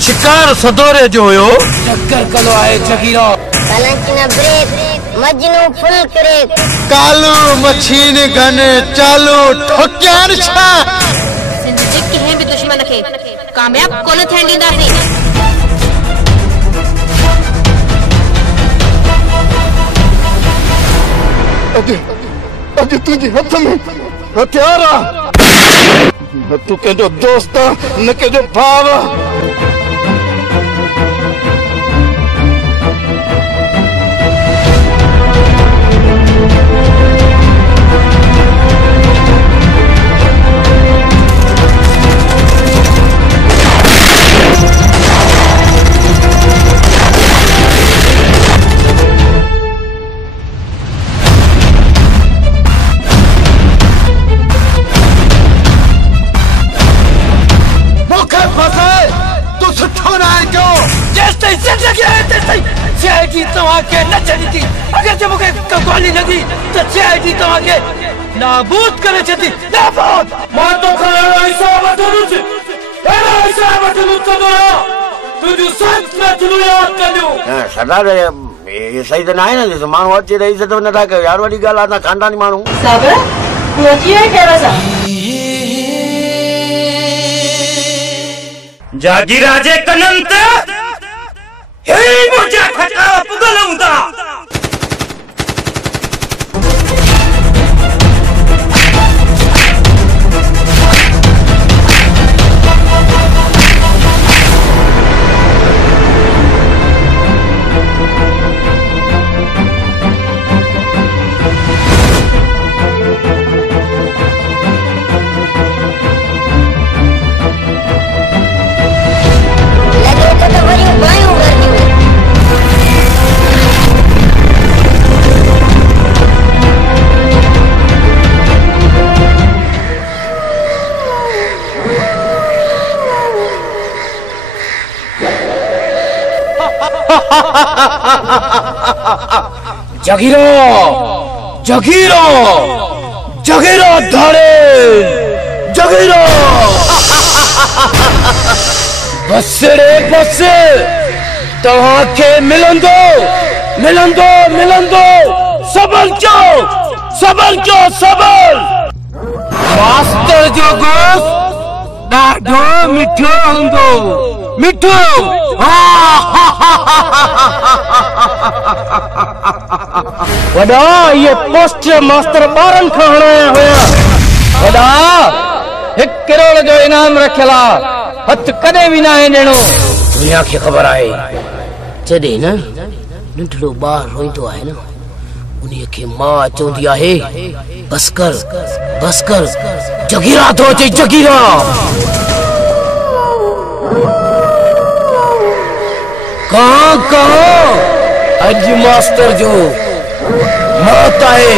शिकार सदोरे जो हुयो चक्कर कलो आए जगीरो कलंचना ब्रेक मजनू फुल क्रेक कालू मछीन गन चालू ठोक्यान छा जिंदगी के भी दुश्मन खे कामयाब कोन थियण ॾींदासीं। अज तुझे हथ में हथियार न तू कंहिंजो दोस्त न कंहिंजो भाव। के न चली थी अगर जब मुझे गोली लगी तो सीआईडी तवाके नाबूद करे छती नाबूद मां तो ऐसा बतलूच ऐसा बतलूच करो तुझे सच में तुझे याद कर लूं। सरदार ये सही तो नहीं ना जैसे मानो अच्छी रही से तो न था कि यार वाली गाल आना खानदानी मानो साबर पहुंची है क्या वैसा जागी राजे कनंत हे मुझे खटा पुगलूंगा। जगीरो जगीरो जगीरो धारे जगीरो बस रे बस तव्हां के मिलंदो मिलंदो मिलंदो सबल क्यों सबल मास्टर जो गोश्त ॾाढो मिठो हूंदो मिठो। वॾा ये पोस्टर मास्टर ॿारनि खां हणाया हुया। वॾा 1 करोड़ जो इनाम रखियल आहे हथ कॾहिं बि न आहे ॾियणो। दुनिया खे ख़बर आहे जॾहिं न नंढड़ो ॿार रोईंदो आहे न उन्हीअ खे मां चवंदी आहे बस कर जगीरा थो अचे जगीरा। कहाँ अज मास्टर जो मौत है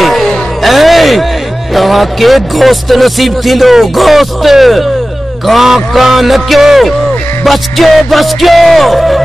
तव्हां के गोश्त नसीब थींदो गोश्त। कहाँ न क्यों बस क्यों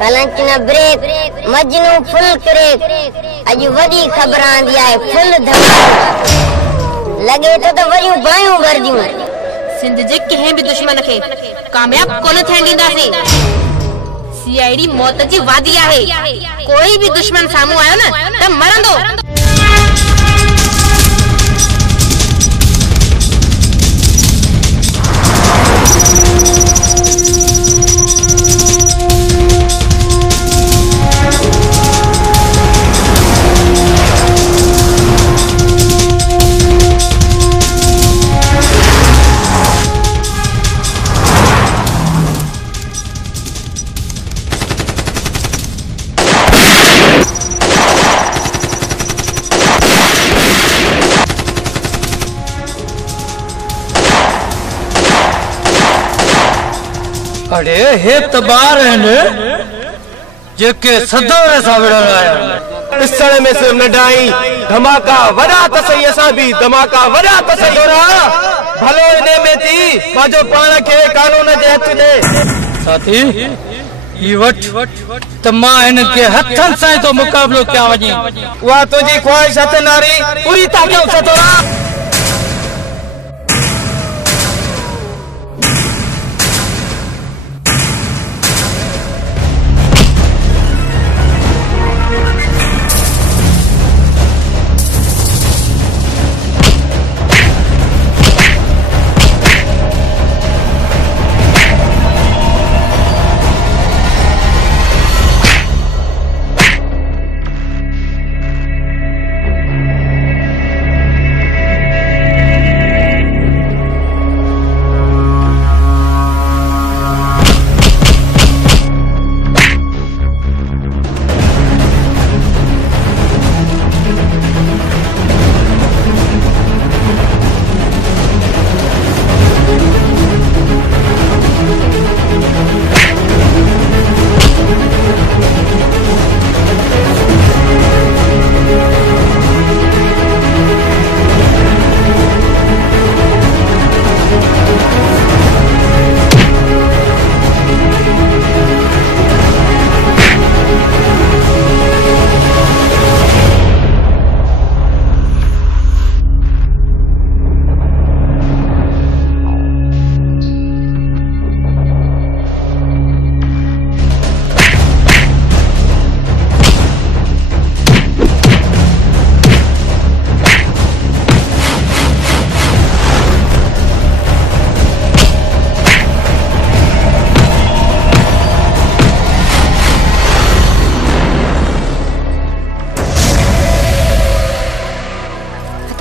कलंचना ब्रेक मजनू फुल क्रेक अज वडी खबर आंदी है फुल धमाका। लगे तो वरियूं बायूं भरदियूं। सिंध जे कंहिं बि दुश्मन खे कामयाब कोन थियण ॾींदासीं। सीआईडी मौत जी वादी आहे। कोई भी दुश्मन साम्हूं आयो न त मरंदो। अरे हे तबार हैं जेके सदोरे सा विड़न आया। इस सड़े में सिर्फ नडाई धमाका वड़ा त सही असा भी धमाका वड़ा त सही। भलो इने में थी माजो पाण के कानून जे हथ दे। साथी ई वट तमा इनके हथन से तो मुकाबलो क्या वजी। वा तुझी ख्वाहिश हथ नारी पूरी ता क्यों सतोरा।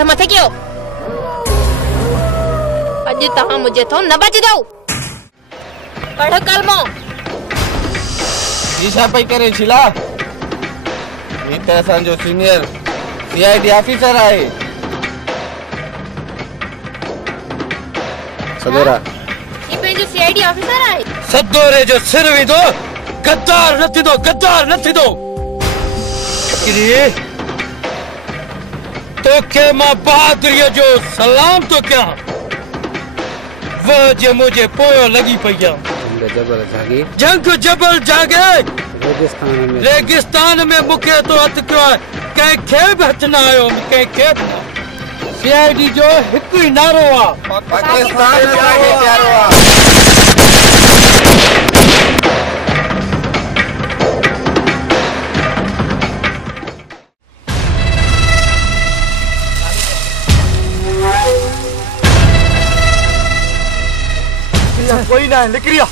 मथे क्यों? अज तहां मुझे तो न बच दो। पढ़ कलमो। ईशा पई करे छिला। ये त असन जो सीनियर सीआईडी ऑफिसर आहे। सदोरा ये पेंजो सीआईडी ऑफिसर आहे। सदोरे जो सिर विदो गद्दार न थींदो गद्दार न थींदो। किरी तो के मां बहादुरी जो सलाम तो क्या वो जे मुझे पोयो लगी पईया। जंग जबल जागे रेगिस्तान में मुखे तो हथ क्यों है कंहिंखे बि हथ न आयो कंहिंखे बि। सीआईडी जो हिकु ई नारो आहे पाकिस्तान जागे प्यारो आहे। कोई ना निकरिया।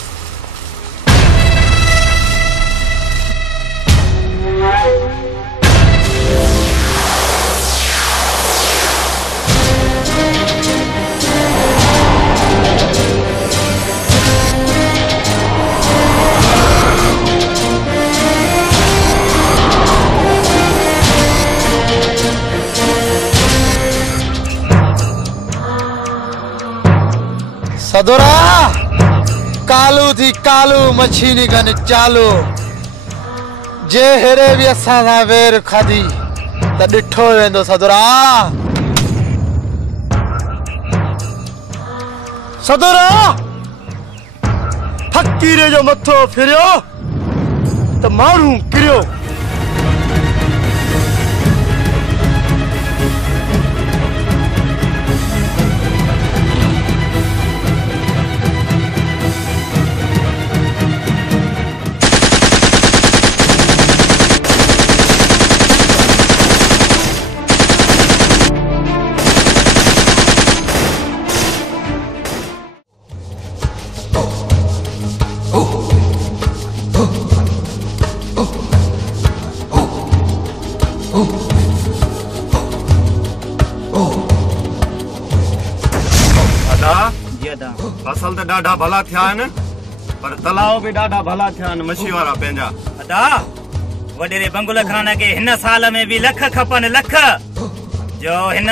सदोरा कालू थी कालू मछीनी गन चालू जे हेरे भी असा सा वेर खादी त डिठो वेंदो। सदोरा सदोरा फकीरे जो मथो फिरियो त माण्हू किरियो। फसल तो ॾाढा भला थिया आहिनि पर तलाव भी ॾाढा भला थिया आहिनि मच्छी वारा पंहिंजा। अदा वडेरे बंगुल खान के हिन साल में भी लख खपन लख जो हिन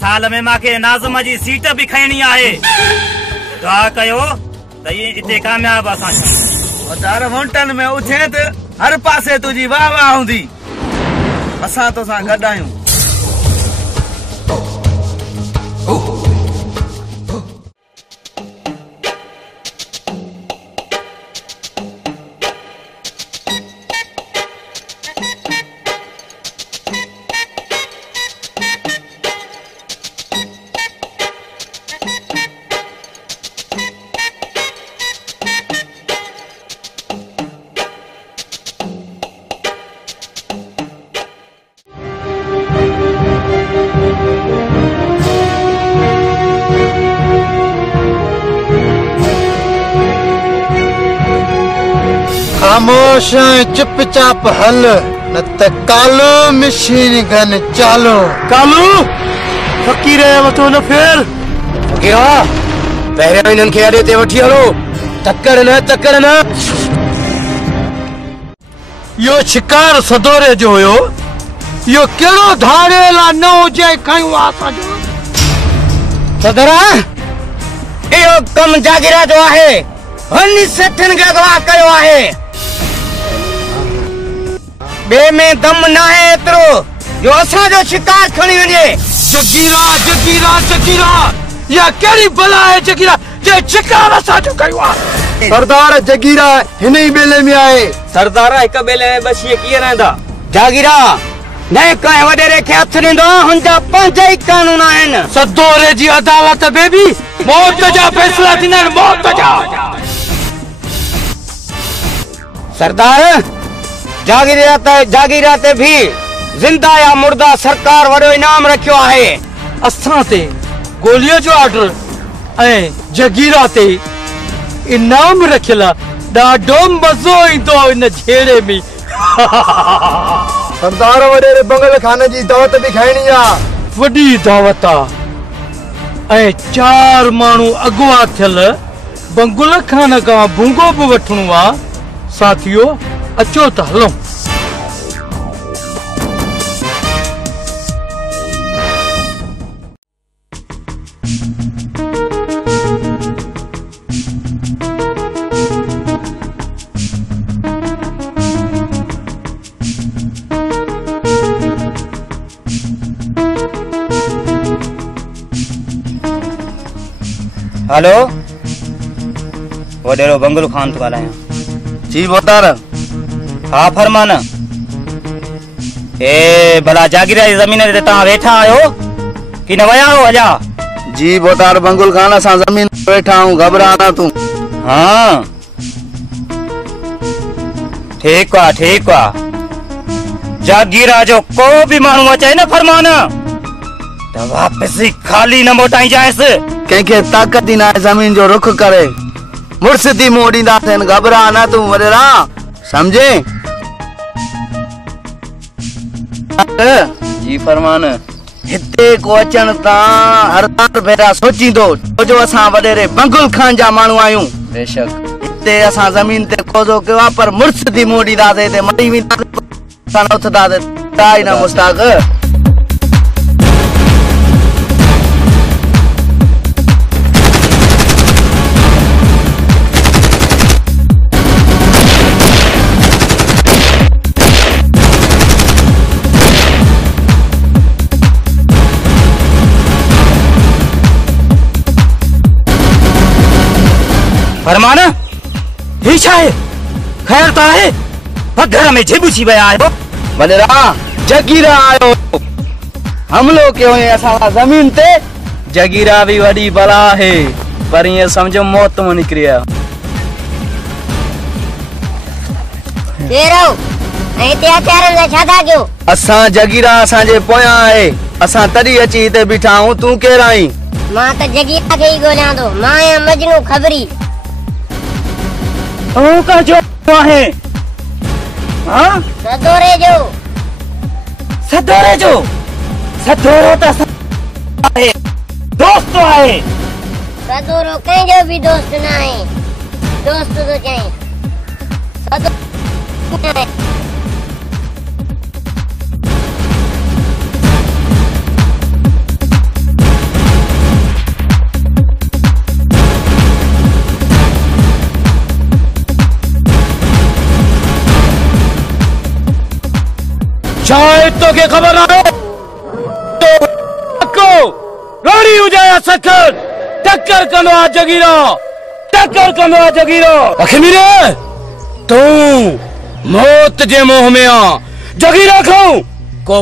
साल में माके नाज़म जी सीट भी खैनी आहे। दुआ कयो त ये इते कामयाब असां वधार मोंटन में उथे त हर पासे तुजी वाह वाह हुंदी। असां तो सां गॾ आहियूं। खामोश चुपचाप हल न त कालो मशीन गन चालो। कालू फकीर वठो न फेर फकीरा पहिरियों इन्हनि खे अॾे ते वठी हलो। तकड़ न यो शिकार सदोरे जो हुयो। यो केड़ो धारे ला न हुजे खयूं असांजो। सदरा इहो कम जागीरा जो आहे। हनी सेठन खे अगवा कयो आहे। बे में दम न है एतिरो जो असांजो शिकार खणी वञे। जगीरा या केड़ी बला है जगीरा जे शिकार असांजो कयो आहे। सरदार जगीरा हिन ई बेले में आहे। सरदार हिक बेले में बसी कीअं रहंदा। जागीरा न कंहिं वडेरे खे हथ ॾींदो हुनजा पंहिंजा ई कानून आहिनि। सदोरे जी अदालत में भी मौत जा फैसला थींदा आहिनि। मौत जा। सरदार जागीरा ते भी जिंदा या मुर्दा सरकार वडो इनाम रखियो आहे। असां ते गोलियों जो ऑर्डर ऐं जगीरा ते इनाम रखियल ॾाढो मज़ो ईंदो इन झेड़े में। सरदार वडेरे बंगल खाने जी दावत भी खाइणी आ। वडी दावत आ ऐं 4 माण्हू अगवा थियल बंगुल खान का भूंगो भी वठणो आ। साथियो अचो त हलो। हेलो वडेरो बंगुल खान थो ॻाल्हायां। जी बोतार। हाँ फरमान। ए भला जागीरा जी ज़मीन ते तव्हां वेठा आहियो कि न वया हो अजा। जी बोतार बंगुल खान असां ज़मीन वेठा हूं। घबरा ना तू। हाँ ठीक आ। जागीरा जो को भी माण्हू अचे न फरमान त वापसी खाली न मोटाई जाएसि। कंहिंखे ताक़त ई न आहे ज़मीन जो रुख करे। मुर्शिदी मुंहुं ॾींदासीं। घबरा न तू वडेरा समझे। जी फरमान। हिते को अचण ता हर बार भेरा सोचींदो जो असां वडेरे बंगुल खान जा माण्हू आहियूं। बेशक हिते असां ज़मीन ते कोज़ो कयो आहे पर मुर्शिदी मुंहुं ॾींदासीं। हिते मरी वेंदासीं असां न उथंदासीं। काई न मुस्ताक। फरमान ही छाए खैर तो है घर में झिबुची वया है। वडेरा जगीरा आयो हमलो कयो है असां ज़मीन ते। जगीरा भी वडी बला है पर ये समझो मौत में निकरिया। तेरो ऐं ते हथियारन ला छादा कयो। असां जगीरा असां जे पोया है। असां तडी अची ते बिठा हूं। तू केर आई। मां त जगीरा खे ही गोल्हां तो। मां या मजनू खबरी। ओ का जो है। हां सदोरे जो। सदोरे जो सदोरो त आहे दोस्त आहे सदोरो कंहिंजो बि दोस्त न आहे दोस्त तो चई सदोरो शायद तो के खबर आए तो रानी उजाया सखर टक्कर कंदो आ जगीरो अखमीरे तू मौत जे मोह में आ जगीरा खाऊं को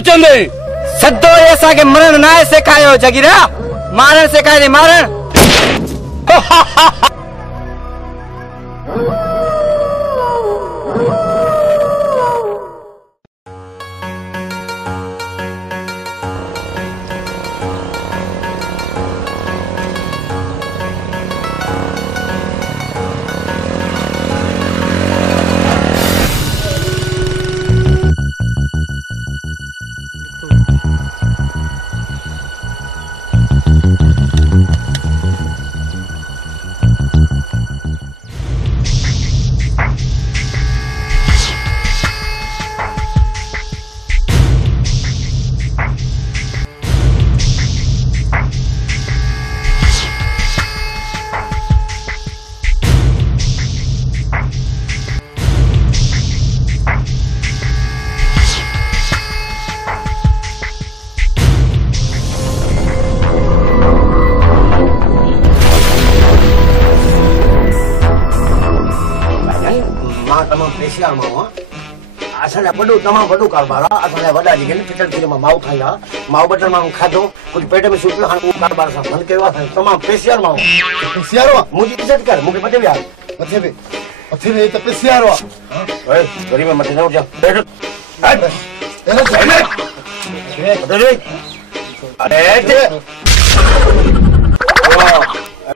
बचंदे सदो ऐसा के मरण ना सिखायो जगीरा मारण सिखाए मारण वॾो कारोबार आहे असांजा वॾा जेके आहिनि पिचल खीर मां माओ खाई आहे माओ बटर माण्हू खाधो कुझु पेट में सूर पियो हाणे उहो कारोबार असां बंदि कयो आहे तमामु पेशियार माण्हू पेशियारो आहे मुंहिंजी इज़त कर मूंखे मथे विया मथे में त पेशियारो आहे वरी में मथे न हुजां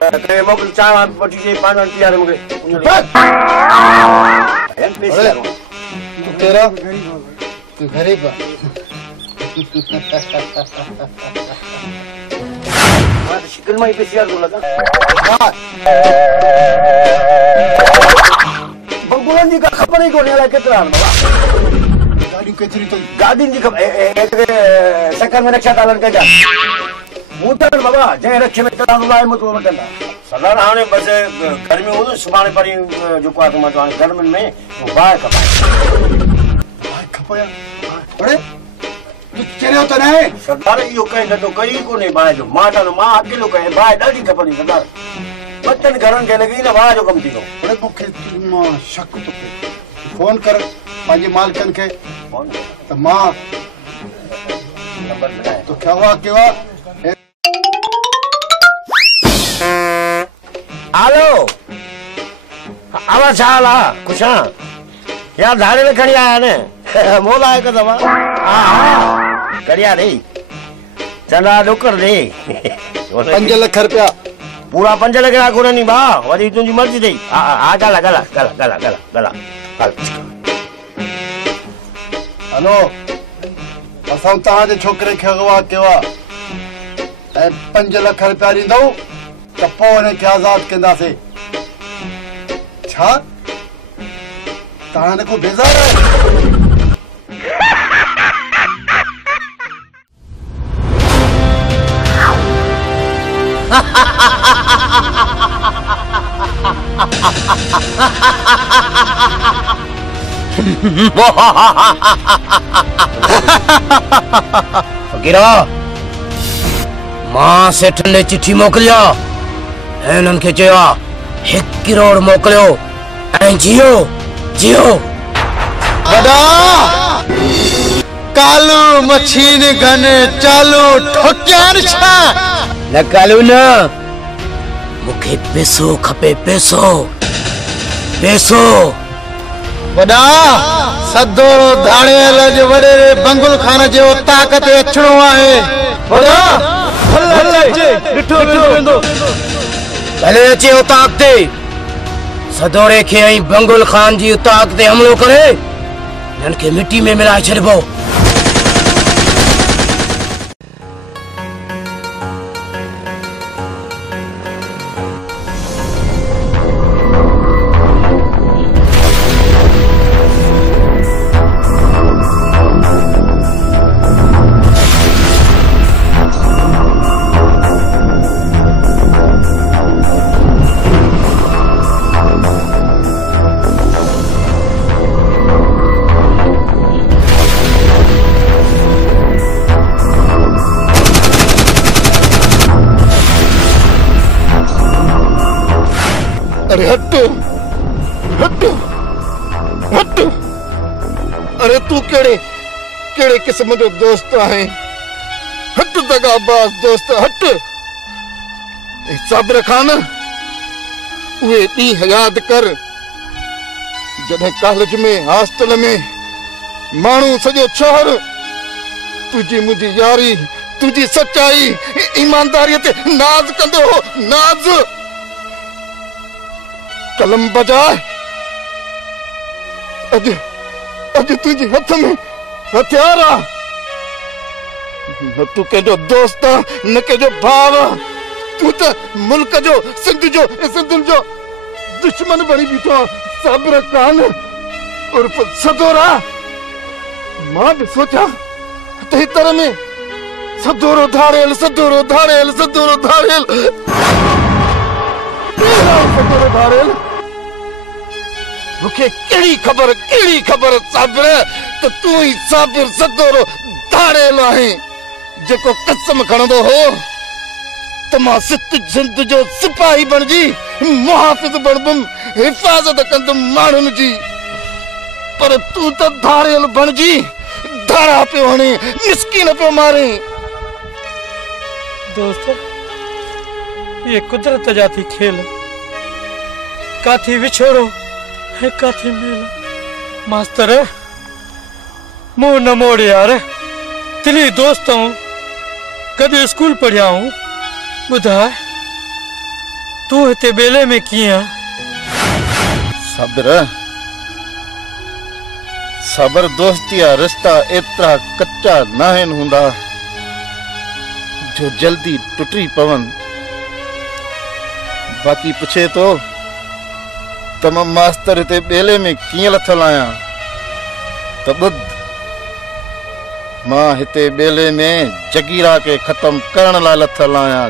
अरे मोकिल चांहि वठी अचे पाणी वाणी पीआरे मूंखे तेरा तू गरीब शिकल में पेशियार तो लगा बंगुलन जी का खबर ही कोने वाला कितना बाबा गाड़ी केतरी तो गाड़ी जी खबर सकल में रक्षा तालन का जा मोटर बाबा जे रक्षा में तालन लाए मत वटंदा सदार हाने बस गर्मी हो सुबाने परी जो को तो मत गर्मी में बाहर खपाया अरे तू चरियो तो नहीं सरदार यो कहीं न तो कई को नहीं बाय जो मां न मां अकेलो कहीं बाय ॾाढी खपनी सरदार बचन घरन के लगी न बाय जो कम थी अरे मूंखे शक तो फोन कर पंहिंजे मालिकन के फोन तो मां नंबर मिलाए तो क्या हुआ हेलो आवाज आला कुछा यार धारे में खड़ी आया ने मोला है कदम हां करिया रे चला डोकर दे 5 लाख रुपया पूरा 5 लाख कोन नी बा वरी तुजी मर्जी दे आ गला हेलो असां तहां जे छोकरे खे अगवा कयो ऐं 5 लाख रुपया ॾींदो त पोइ हिनखे आज़ाद कंदासीं छा तहां को बेज़ार आहे फकीरा मां सेठ ने चिट्ठी मोकिलिया ऐं उन्हनि खे चयो 1 करोड़ मोकिलियो ऐं जियो वॾा कालू मशीन गन चालू ठोकियार छा न कालू न मूंखे पैसो खपे पैसो वॾा सदोरो धाड़ियल जे वॾे बंगुल खान जो ताक़त अचणो आहे वॾा भले अचे उताक ते सदोरे खे ऐं बंगुल खान जी उताक ते हमलो करे जन के मिट्टी में मिलाए छड़बो। अरे हट हट हट। अरे तू केड़े केड़े किस्म जो दोस्त है? हट दगाबाज दोस्त हट। सब्र खान उहे ॾींहं याद कर जॾहिं कॉलेज में हॉस्टल में माण्हू सॼो शहर तुझी मुंहिंजी यारी तुझी सच्चाई ईमानदारीअ ते नाज़ कंदो हो। नाज़ कलम बजाए अज अज तुझे हथ में हथियार आ। न तू कंहिंजो दोस्त आ न कंहिंजो भाव। तू तो मुल्क जो सिंध जो दुश्मन बनी बीठो आ। सब्र खान उर्फ सदोरा। मां भी सोचा तो ही तरह में सदोरो धाड़ेल सदोरो धाड़ेल सदोरो धाड़ेल सदोरो धाड़ेल। मुखे केड़ी खबर साबिर तो तू ही साबिर सदोरो धाड़ेल आहे जेको कसम खणंदो हो त मां सिंध जो सिपाही बणजी मुहाफ़िज़ बणदुम हिफ़ाज़त कंदुम माण्हुनि जी। पर तू तो धाड़ेल बणजी धाड़ा पियो हणे मिस्कीन पियो मारे। दोस्त ये कुदरत जा थी खेल काथी विछोड़ो है काथी मेल। मास्टर मुंह न मोड़ यार तिली दोस्त हूं कद स्कूल पढ़िया हूं। बुधाए तू हिते बेले में किया? सब्र दोस्तिया रिश्ता एतरा कच्चा नाहन हुंदा जो जल्दी टुटी पवन। बाकी पुछे तो तम मास्टर ते बेले में किए लथल आया त बुध मां हिते बेले में जगीरा के खत्म करण ला लथल आया।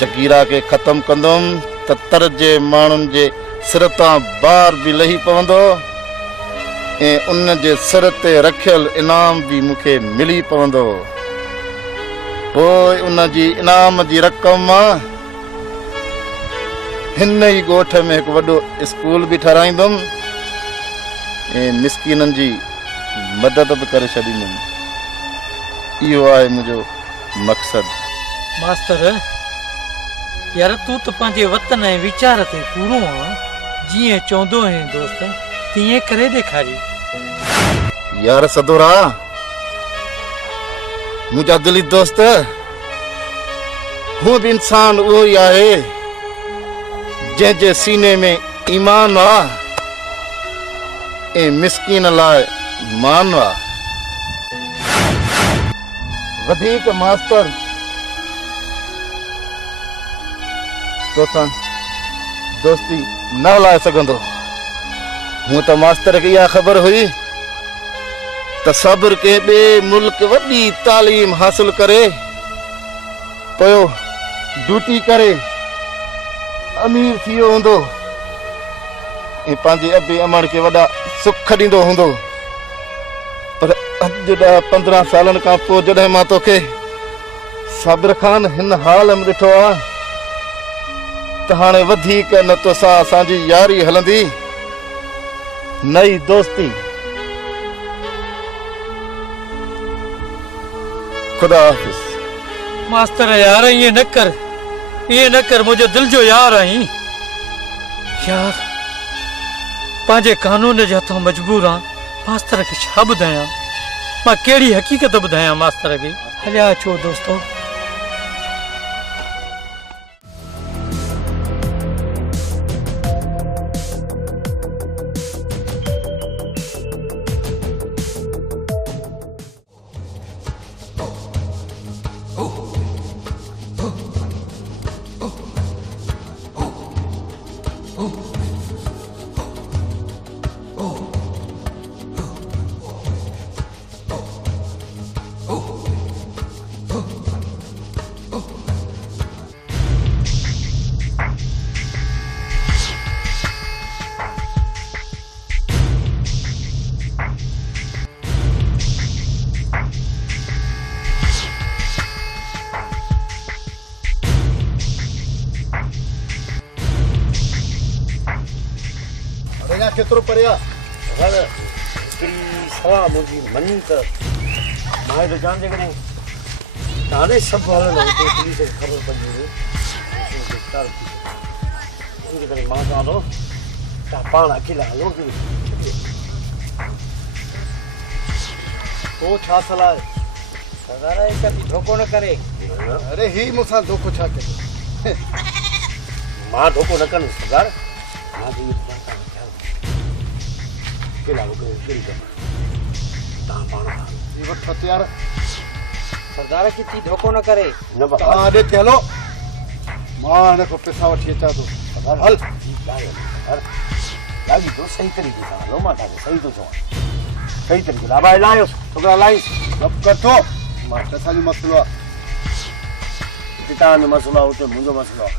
जगीरा के खत्म कंदुम त तर जे माण्हुनि जे सिर तां बार भी लही पवंदो ए उन जे सिर ते रखियल इनाम भी मुखे मिली पवंदो। पोइ उन जी इनाम जी रक़म हिन ही ॻोठ में हिकु वॾो स्कूल भी ठाराईंदुमि ऐं मिस्कीननि जी मदद भी करे छॾींदुमि। इहो आहे मुंहिंजो मक़सद। मास्टर यार तू तो पंहिंजे वतन ऐं वीचार ते पूरो आ। जिए चौंदो है दोस्त तिए करे ॾेखारी। यार सदोरा मुझा दिली दोस्त हूं भी इंसान वो ही आहे जंहिंजे सीने में ईमान आ ए मिस्कीन लाए मान आ। वधीक मास्टर तोसां दोस्ती न लाए सघंदो। हूं त मास्टर खे इहा ख़बर हुई त सब्र के बे मुल्क वॾी तालीम हासिल करे पयो ड्यूटी करे अमीर थी वियो हूंदो ऐं पंहिंजे अबे अमड़ के वॾा सुख ॾींदो हूंदो। पर अॼु 10-15 सालनि खां पोइ जॾहिं मां तोखे सब्र खान हिन हाल में ॾिठो आहे त हाणे वधीक न तोसां असांजी यारी हलंदी नई दोस्ती। खुदा हाफिज़। मास्टर यार ये न कर मुझे दिल जो यार आई यार पांजे कानून जे हथों मजबूर आ। मास्टर के छा बुधाया मां केड़ी हकीकत बुधाया मास्टर के। हलिया छो दोस्तों। केतिरो परे आहे? हिकिड़ी सवा मुंहिंजी मनी त मां त जान जेकॾहिं हाणे सभु हलंदो पुलिस खे ख़बर पइजी वई इन करे मां चवां थो तव्हां पाण अकेला हलो पोइ छा सलाह आहे? सरदार कभी धोखो न करे। अरे ही मूंसां धोखो छा कयो? मां धोखो न कंदुसि सरदार मां त इहो अकेला हलो कहिड़ी तव्हां पाण ही वठो हथियार। सरदार किथे धोखो न करे। न बाबा तव्हां हेॾे थिए हलो मां हिन खां पैसा वठी अचां थो। हल ॾाढी तो सही तरीक़े सां हलो मां तव्हांखे सही थो चवां सही तरीक़े सां भाई लायो छोकिरा लाइस गप कर थो मां पैसा जो मसइलो आहे तव्हांजो मसइलो आहे उते मुंहिंजो मसइलो आहे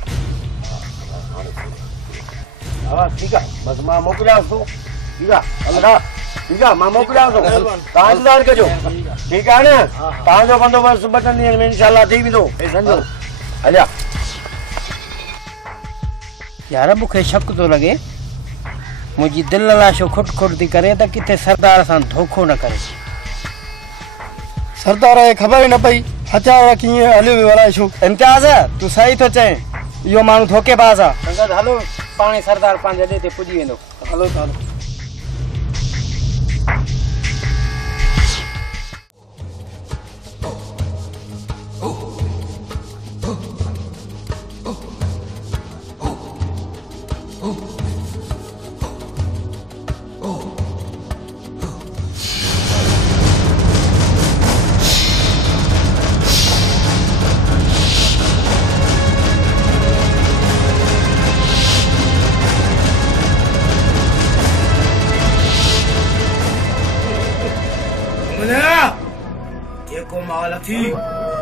हा ठीकु आहे बसि मां मोकिलियांसि थो ठीकु आहे हलंदा ठीकु आहे मां मोकिलियांसि थो तव्हां इंतज़ारु कजो ठीकु आहे न तव्हांजो बंदोबस्तु 2 ॾींहंनि में इनशाला थी वेंदो सम्झो हलिया यार मूंखे शक थो लॻे मुंहिंजी दिलि लाशो खुट खुट थी करे त किथे सरदार सां धोखो न करे। सरदार खे ख़बर ई न पई हथियार कीअं हलियो वियो अलाए छो। इम्तियाज़ तूं सही थो चए इहो माण्हू धोखेबाज़ आहे। संगत हलो पाणे सरदार पंहिंजे अॾे ते पुॼी वेंदो। हलो हलो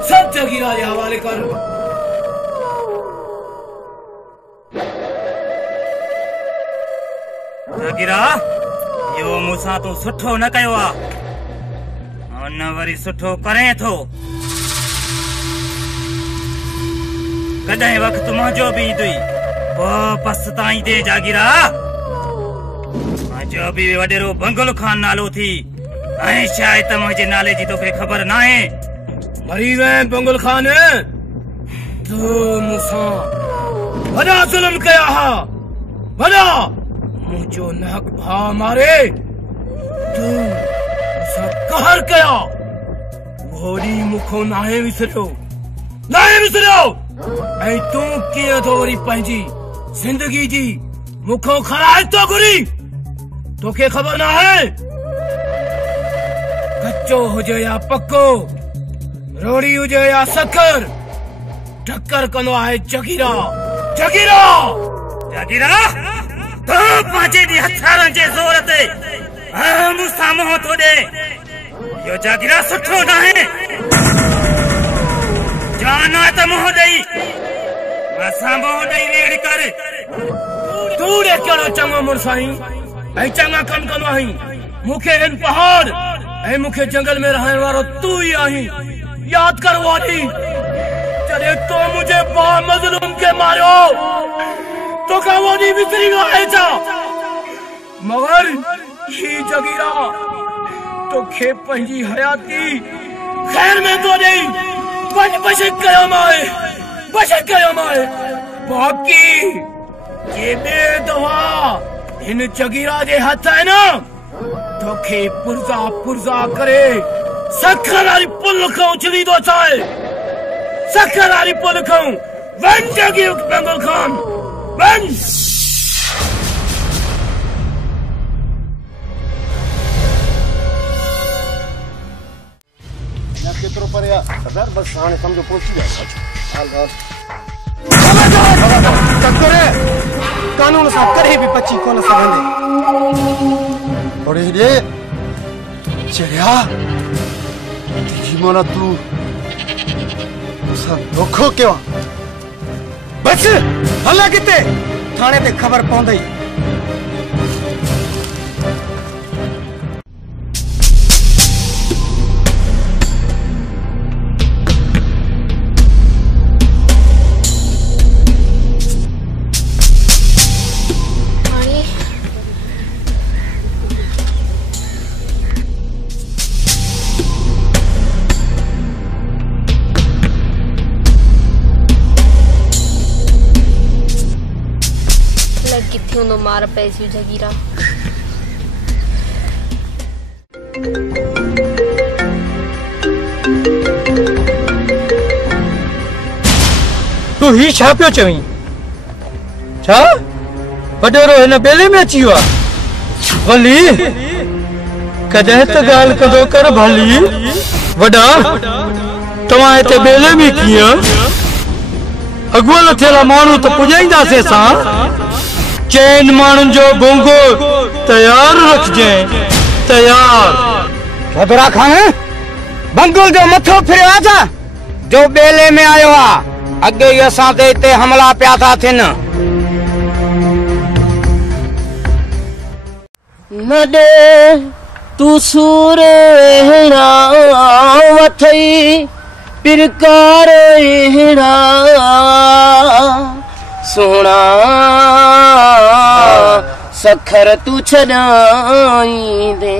सब जगीरा के हवाले कर। जगीरा यो मूंसां तो सुठो न कयो आ न वरी सुठो करे थो। कॾहिं वक़्त मुंहिंजो बि ईंदुई पोइ पछताई दे जागीरा। मुंहिंजो बि वॾेरो बंगुल खान नालो थी ऐं शायदि त मुंहिंजे नाले जी तोखे ख़बर न आहे। मरी वे बंगुल खान तू मूंसां वॾा ज़ुल्म कया हा वॾा मुंहिंजो नहक भाउ मारे तू मूंसां कहर कया उहो ॾींहुं मूंखो नाहे विसरियो ऐं तूं कीअं थो वरी पंहिंजी ज़िंदगी जी मूंखो ख़राइत थो घुरी। तोखे ख़बर न आहे कच्चो हुजे या पक्को रोड़ी हुजे या सकर टक्कर कंदो आहे जगीरा। जगीरा जगीरा तो पंहिंजे ॾी हथियारनि जे ज़ोर ते मूंसां मुंहुं थो ॾे। इहो जगीरा सुठो न आहे। जान आहे त मुंहुं ॾेई असां मुंहुं ॾेई वेड़ कर। तूं ॾे कहिड़ो चङो मुड़ुसु आहीं ऐं चङा कम कंदो आहीं। मूंखे हिन पहाड़ ऐं मूंखे जंगल में रहण वारो तू ई आहीं। याद कर वो ॾींहुं जॾहिं तो मुंहिंजे भाउ मज़लूम खे मारियो तोखां वो ॾींहुं विसरी वियो आहे छा? मगर ही जगीरा तोखे पंहिंजी हयाती ख़ैर में तो ॾेई बशक कयो माए बाक़ी जे ॿिए दफ़ा हिन जगीरा जे हथ आहे न तोखे पुर्जा करे सखर वारी पुल खां उछली थो चाहे। सखर वारी पुल खां वन जगीर बंगुल खान वन। केतिरो परे आहे? सरदार बसि हाणे सम्झो पहुची विया। कानून सां कॾहिं बि बची कोन सघंदे। थोड़ी हेॾे चरिया माना तू धोखो कयो बस हल किथे थाणे ते ख़बर पवंदई। छूंदो मार पैसी जगीरा। तू ही छा पियो चवीं? छा वडेरो हिन बेले में अची वियो आहे? भली कॾहिं त ॻाल्हि कंदो कर भली। वॾा तव्हां हिते बेले में कीअं? अॻुवल थियल माण्हू त पुॼाईंदासीं असां। चइनि माण्हुनि जो बोंगो तयार रखजांइ, तयार। सदरा खान बंगुल जो मथो फिरियो आहे छा जो बेले में आयो आहे? अॻे ई असां ते हिते हमला पिया था थियनि। न दे तू सूर हेड़ा वथई पिरकार हेड़ा सोना सखर तू छॾाई दे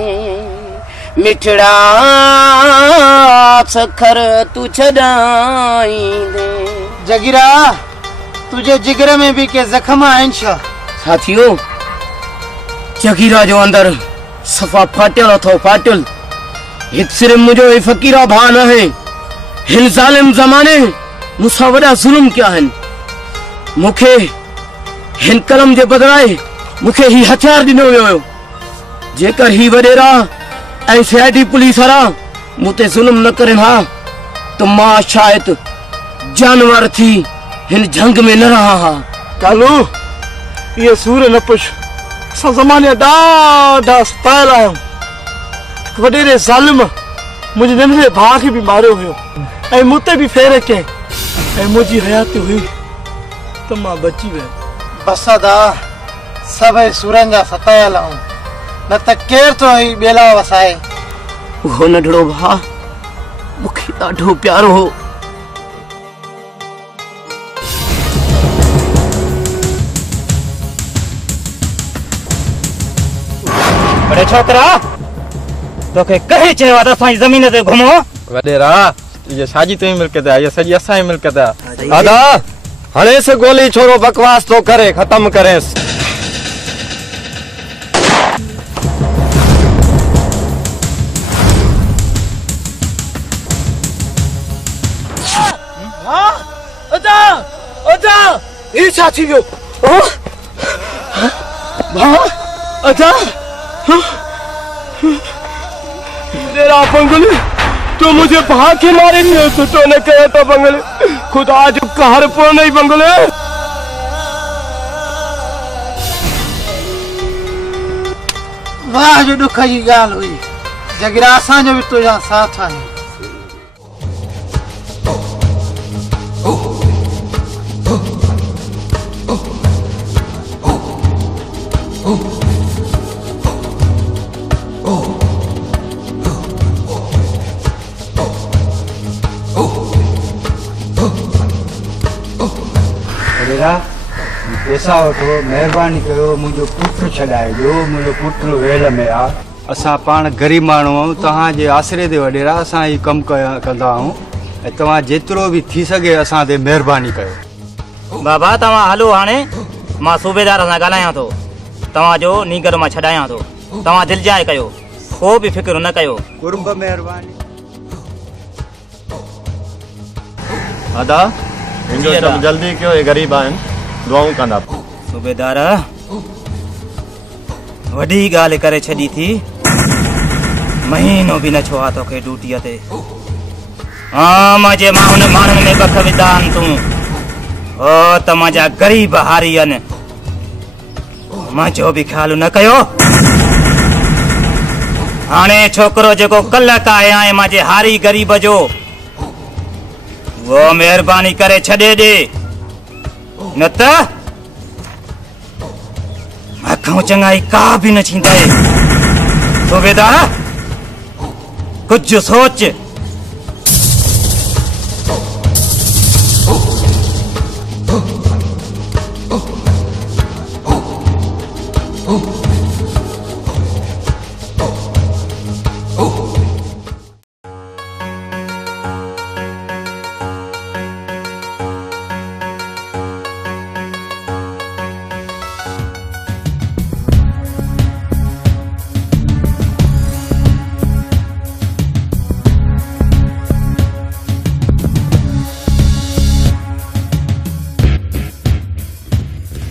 मिठड़ा सखर तू छॾाई दे। जगीरा तुझे जिगर में भी के जख्म आहिनि छा? साथियों जगीरा जो अंदर सफ़ा फाटियल अथो फाटियल। हिकु सिर्फ़ मुझो ही फ़कीरा भाउ न है। हिन ज़ालिम ज़माने मूंसां वॾा ज़ुल्म कया आहिनि। मूंखे हिन कलम जे बदिराए मूंखे ही हथियार ॾिनो वियो हुयो। जेकर ही वॾेरा ऐं सीआईडी पुलिस वारा मूं ते ज़ुल्म न करनि हा त मां शायद जानवर थी हिन जंग में न रहा हा। कालू ये सूर न पुछ असां ज़माने ॾाढा सतायल आहियूं। वॾेरे ज़ालिम मुंहिंजे नंढड़े भाउ खे बि मारियो हुयो ऐं मूं ते बि फेर कयईं ऐं मुंहिंजी हयाती हुई त मां बची वियुमि। बसि अदा सभई सूरनि जा सतायल आहियूं, न त केरु तो ही ॿेला वसाए। उहो नंढड़ो भाउ मूंखे ॾाढो प्यारो हो। बड़े छोकरा तोखे कहे चयो आहे त असांजी ज़मीन ते घुमो? वडेरा ये साजी तुई मिल्कियत है, ये सजी असांजी मिल्कियत है। आदा हाणे से गोली छोरो बकवास तो करे खत्म करेस। ये छा थी वियो? अच्छा तेरा बंगल तो मुझे भाग के मारे नहीं हो तो ने कहा था बंगल खुदा जो कहर पो नहीं बंगल। वाह जो दुख जी गाल हुई जगीरा असां जो भी तुझा साथ आहे। पैसा वठो महिरबानी कयो मुझो पुट छॾाए ॾियो मुझो पुट वेल में आ। असां पाण गरीब माण्हू आहियूं तव्हांजे आसरे ते वॾेरा असां ही कमु कंदा आहियूं ऐं तव्हां जेतिरो बि थी सघे असां ते महिरबानी कयो। बाबा तव्हां हलो हाणे मां सूबेदार सां ॻाल्हायां थो तव्हांजो नीगर मां छॾायां थो। तव्हां दिलि जाए कयो को बि फिक्र न कयो। कुर्ब महिरबानी। आदा इनजो कम जल्दी कयो ये गरीब आहिनि दुआऊं कंदा। सूबेदार वॾी ॻाल्हि करे छॾी थी महीनो बि न छो आहे तोखे ड्यूटीअ ते। हाँ मुंहिंजे माण्हुनि माण्हुनि में बख विधा आहिनि तूं ओ त मुंहिंजा ग़रीब हारी आहिनि मुंहिंजो बि ख़्यालु न कयो। हाणे छोकिरो जेको कल्ह काए आहे मुंहिंजे हारी ग़रीब जो वो महिरबानी करे छॾे ॾे न त अखों चङाई का भी न छींदाए। सूबेदार कुछ सोच।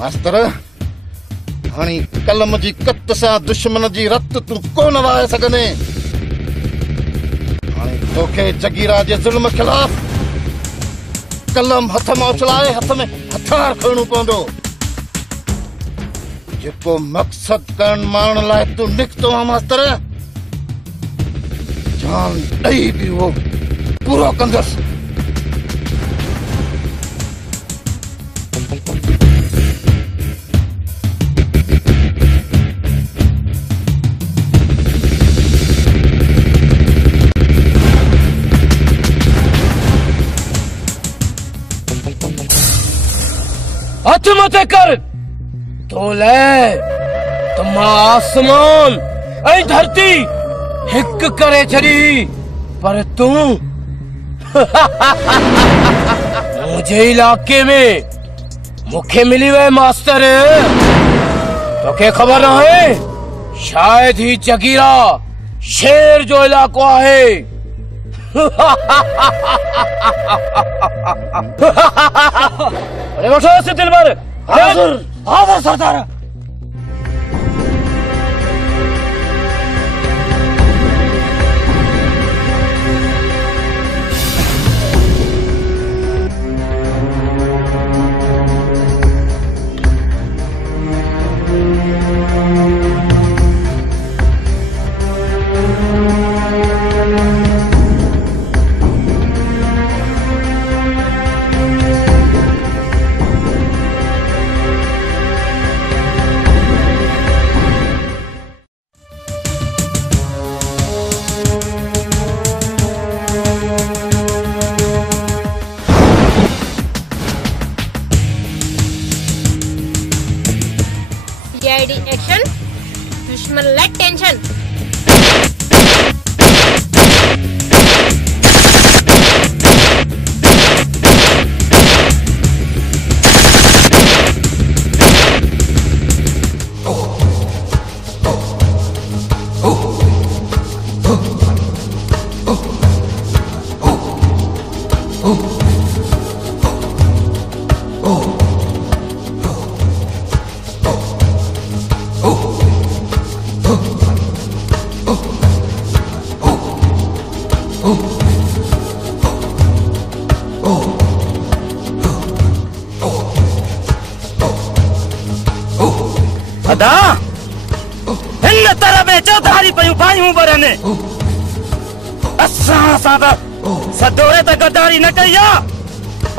मास्तर हाणे कलम जी कत सां दुश्मन जी रत तूं कोन वहाए सघंदे। हाणे तोखे जगीरा जे ज़ुल्म खिलाफ़ कलम हथ मां उछलाए हथ में हथियार खणणो पवंदो। जेको मक़सद करण मारण लाइ तूं निकितो आहे मास्तर, जान ॾेई बि उहो पूरो कंदुसि। हथ मथे कर तो ले तमा आसमान ऐं धरती हिक करे छड़ी, पर तू मुझे इलाके में मुखे मिली वे मास्टर। तो के खबर न है शायद ही जगीरा शेर जो इलाको है। अरे वठो से दिल भर हाजिर हाजिर सरदार। एक्शन, दुश्मन लेट टेंशन। अदा हिन तरह में चौधारी पयूं भाइयूं बरने असां सादा सदोरे त गद्दारी न कई आ।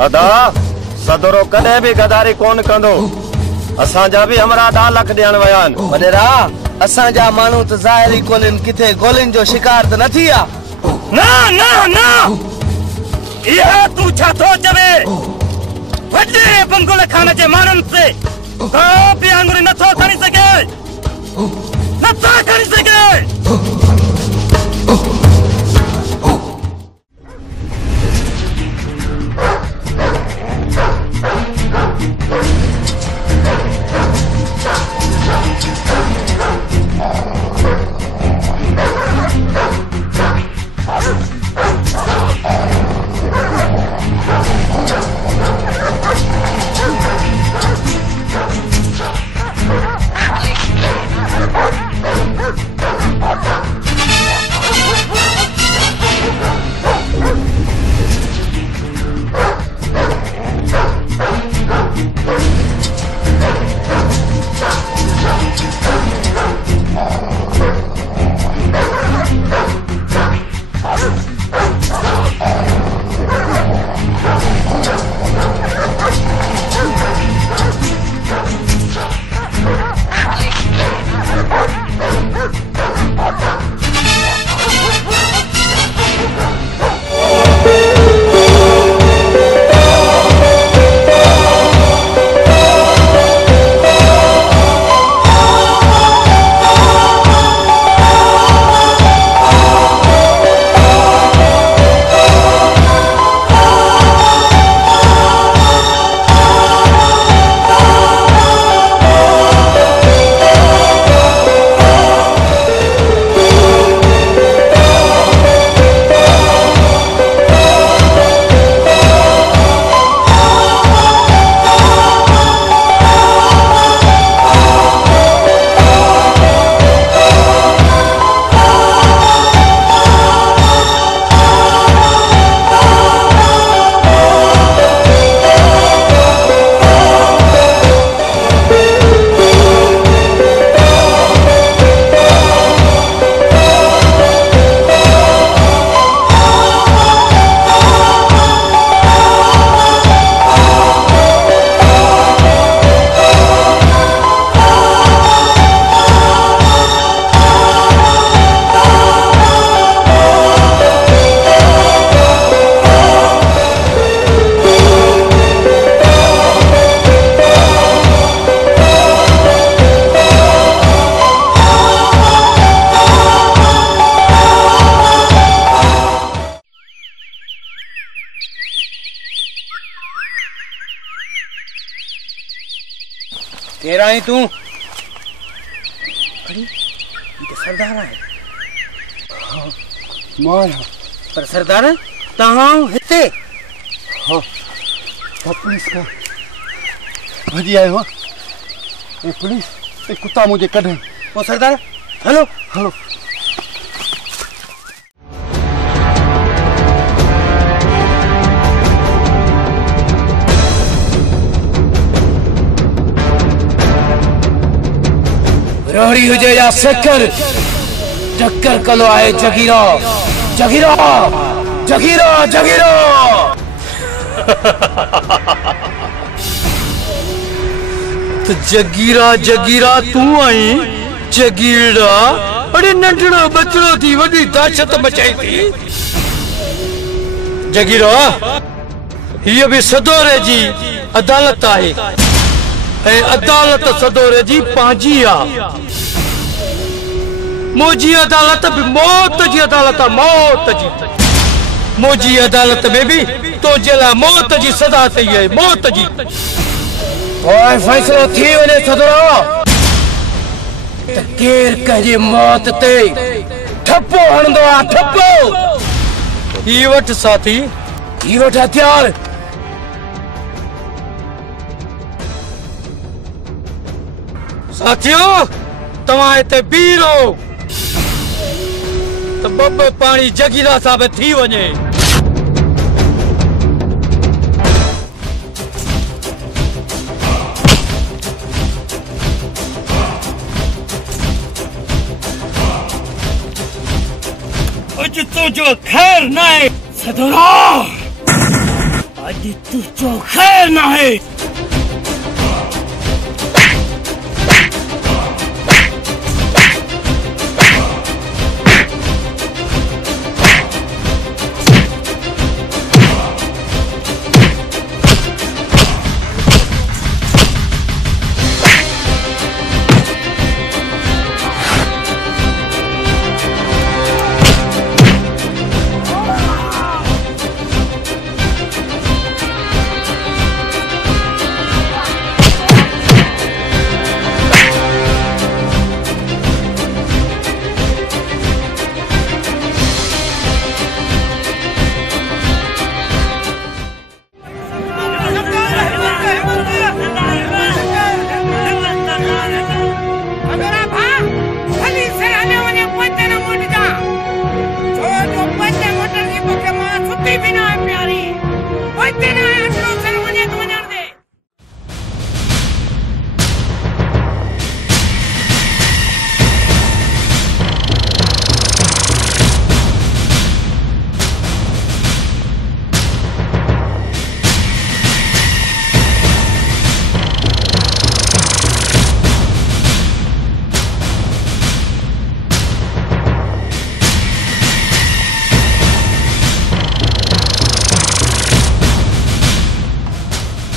अदा सदोरो कदे भी गद्दारी कोन कंदो। असां जा भी हमरा 10 लाख ॾियण विया आहिनि। वॾेरा असां जा माण्हू त ज़ाहिरी कोलिन किथे गोलिन जो शिकार त न थी आ। ना ना ना ये तू छा थो चवे? वॾे बंगुल खान जे माण्हुनि से को बि आंगुरी नथो खणी सघे, नथा खणी सघे। केरा आई तू? अरे ये तो सरदार है। हाँ मां पर सरदार तहां हिते? हाँ पुलिस का भजी आयो हो। ये पुलिस ये कुत्ता मुझे कढे। ओ सरदार हेलो हेलो। रोहड़ी हुजे या सेकर टक्कर कलो आए जगीरा जगीरा जगीरा जगीरा। तो जगीरा जगीरा तू आई जगीरा? अरे नंढड़ो बचड़ो थी वडी दहशत मचाई थी। जगीरा ये भी सदोरे जी अदालत आहे ऐं अदालत सदोरे जी पंहिंजी आहे। मुंहिंजी अदालत भी मौत जी अदालत आहे, मौत जी। मुंहिंजी अदालत में भी तुंहिंजे लाइ मौत जी सज़ा थी आहे, मौत जी। ओए फैसलो थी वने सदोरा त केर कजे मौत ते ठप्पो हणंदो आ, ठप्पो। ही वठ साथी, ही वठ हथियार। साथियो तव्हां हिते बीह रहो त ॿ पाणी जगीरा साहिब थी वञे। अज तुझो खैर ना है सदोरा, अज तुझो खैर ना है।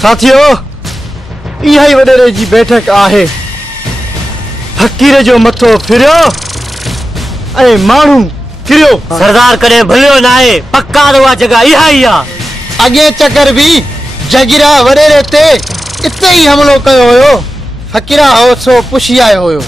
साथियों इहा ही वडेरे जी बैठक आहे। फकीर जो मथो फिरियो ऐं माण्हू किरियो। सरदार कॾहिं भुलियो न आहे, पक्का उहा जगह इहा ही आहे। अॻे चकर भी जगीरा वडेरे ते इते ही हमलो कयो हुयो। फकीरा सो पुछी आयो हुयो।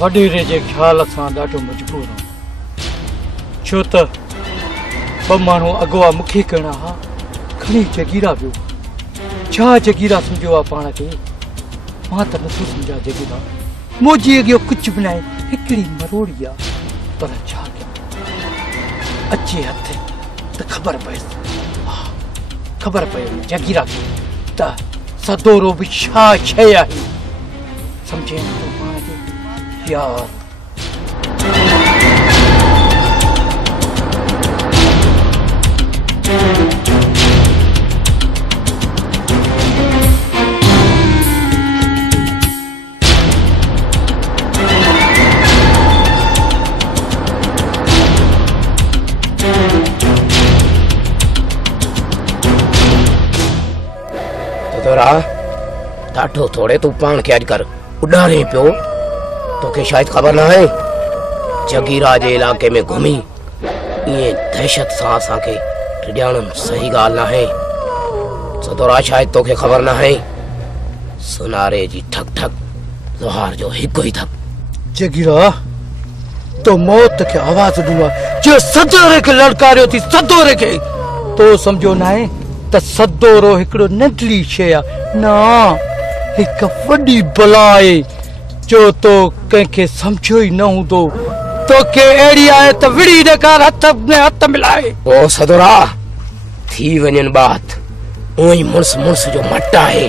वडेरे जे ख्याल सां ॾाढो मजबूर आहियां छो त ॿ माण्हू अॻुवा मूंखे करणा हा खणी जगीरा वियो छा जगीरा सम्झो आहे पाण खे मां त नथो सम्झां जगीरा मुंहिंजी अॻियो कुझु बि न आहे हिकिड़ी मरोड़ी आहे पर छा कयां अचे हथ त ख़बर पएसि ख़बर पए जगीरा खे त सदोरो बि छा शइ आहे सम्झे नथो पाण खे यार ॾाढो थोड़े तू पान खे अॼुकल्ह उॾारे पियो तोखे शायद खबर ना है जगीरा जे इलाके में घुमी ये दहशत सां असांखे टिॼाणण सही ॻाल्हि ना है सदोरा शायद तोखे खबर ना है सुनारे जी ठक ठक ज़ोहार जो हिकु ही थक जगीरा तो मौत के आवाज ॾिनो जो सदोरे खे लड़कारियो थी सदोरे खे तो समझो ना है त सदोरो हिकिड़ो नंढड़ी शइ आहे ना हिकु वॾी बला आहे जो तो कंहिंखे सम्झो ई न हूंदो तोखे अहिड़ी आहे त विड़ी ॾेखार हथ में हथ मिलाए ओ सदोरा थी वञनि बात उई मुड़स मुड़स जो मट आहे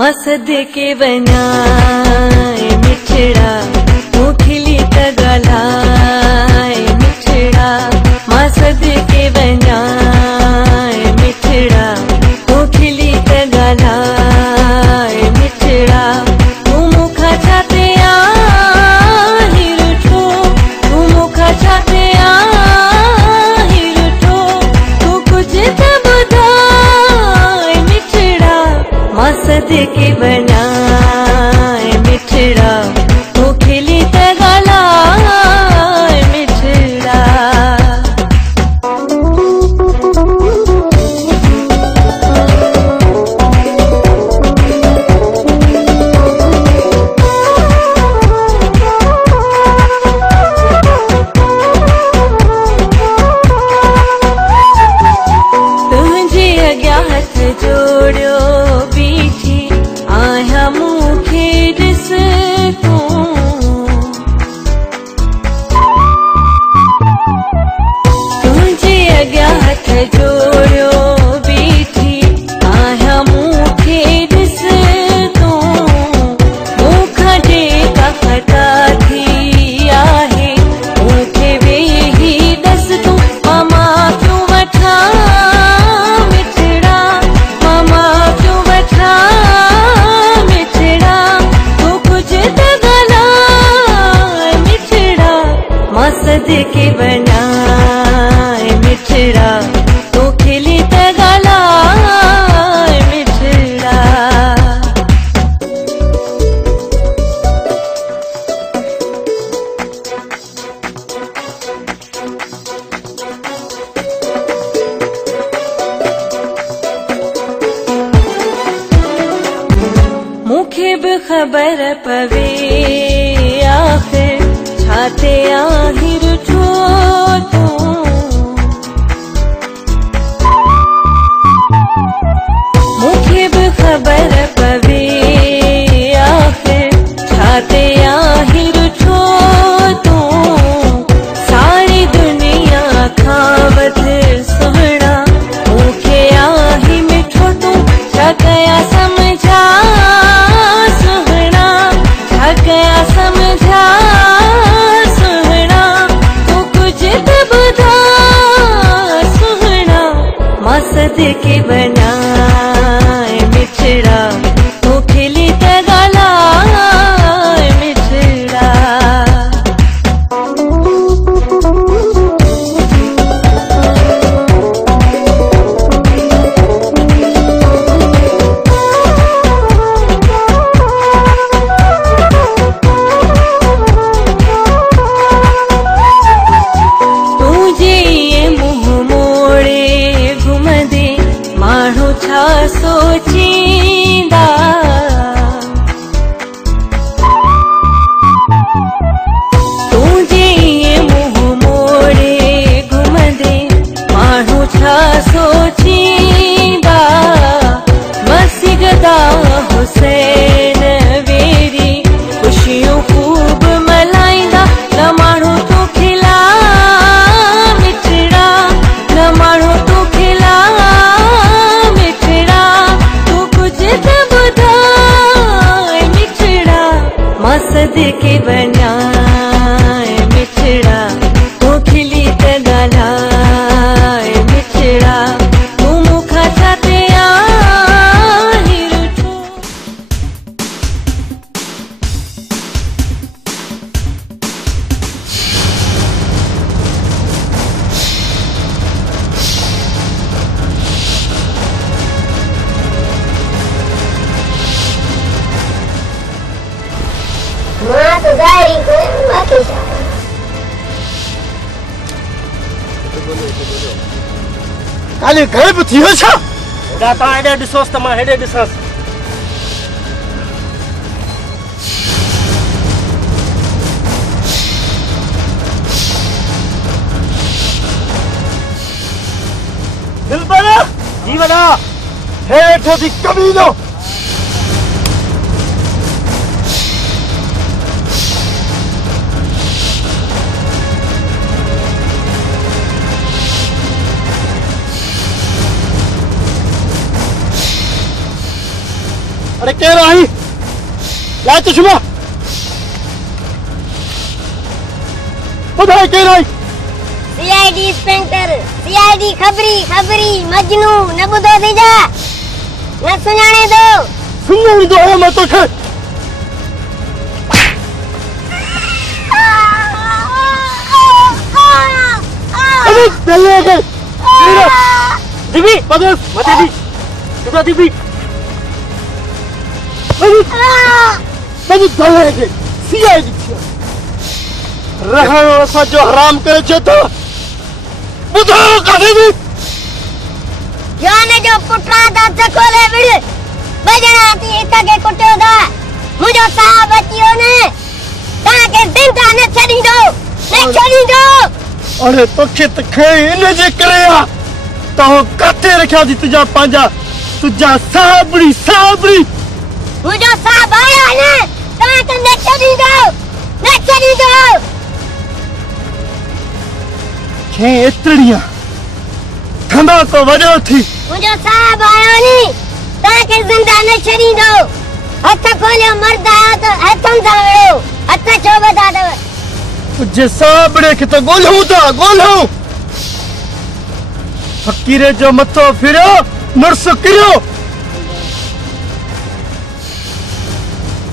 मसद के बनाए मिठड़ा मुखली तगलाए मिठड़ा मसद के बनाए मिठड़ा मुखली तगलाए मिठड़ा तू मुखा चाहते हिरुठो तू मुखा चाहते हिरुठो तू कुछ तब दाए मिठड़ा मसद के बनाए मिठड़ा मुखली तगलाए मिठड़ा तुझे अॻियां हथ जोड़ियो बीठी आया मूंखे ॾिस तूं तुझे अॻियां हथ जोड़ियो बीठी आया मूंखे ॾिस तूं मूंखां जेका ख़ता थी आहे मूंखे वेही ॾस तूं मामा क्यों वठा मिठड़ा मामा क्यों वठा मिठड़ा तू कुछ त गलाए मिठड़ा मसद के बनाए मिठड़ा तू खिली त गलाए मिठड़ा मूंखे बि ख़बर पवे आख़िर छा ते आहिर छो तूं के बनाए मिठड़ा तो खिली तगलाए मिठड़ा सोचींदा तुझे ये मुंह मोड़े घुमदे माण्हू छा सोचींदा मस्जिदा हुसैन वेरी खुशियों खूब मल्हाईंदा न माण्हू तू खिला मिठड़ा न माण्हू तू खिला मसद के बनाए मिठड़ा तो खिली तगलाए मिठड़ा तू मुखा छाते रुठो मां तो गाड़ी को बाकी काली घर पे थियो छा एडा ता एडे दिसोस तमा हेडे दिसस दिलबर जी वदा हेठ दी कमीनो अरे कह रहा ही ला चश्मा बताए कह रहा ही सीआईडी इंस्पेक्टर सीआईडी खबरी मजनू न बुधो थी जा न सुनाने दो है मैं तो खे अरे चले गए दीदी बदस मत दीदी तुझा दीदी मैं सीआईडी रहणो असां जो हराम करे छो तो ॿुधायो काथे बि जाने जो पुटरा दा खोले विड़ बजना थी हिक के कुटियो दा मुझो साहब अचियो ने ता के जिंदा न छडींदो अरे तोखे त खे इन जे करे आ तो काथे रखया थी तुझा पांजा तुझा साबड़ी मुझो साहब आया ने ता के न छडींदो खे एतड़िया ठंडा को वजो थी मुझो साहब आयो नी ता के जिंदा न छडींदो हथ खोलियो मर्द आयो तो हथन सा वेड़ो हथ छो बता दो तुझे साबड़े के तो गोलूं फकीरे जो मथो फिरो मुर्स किरो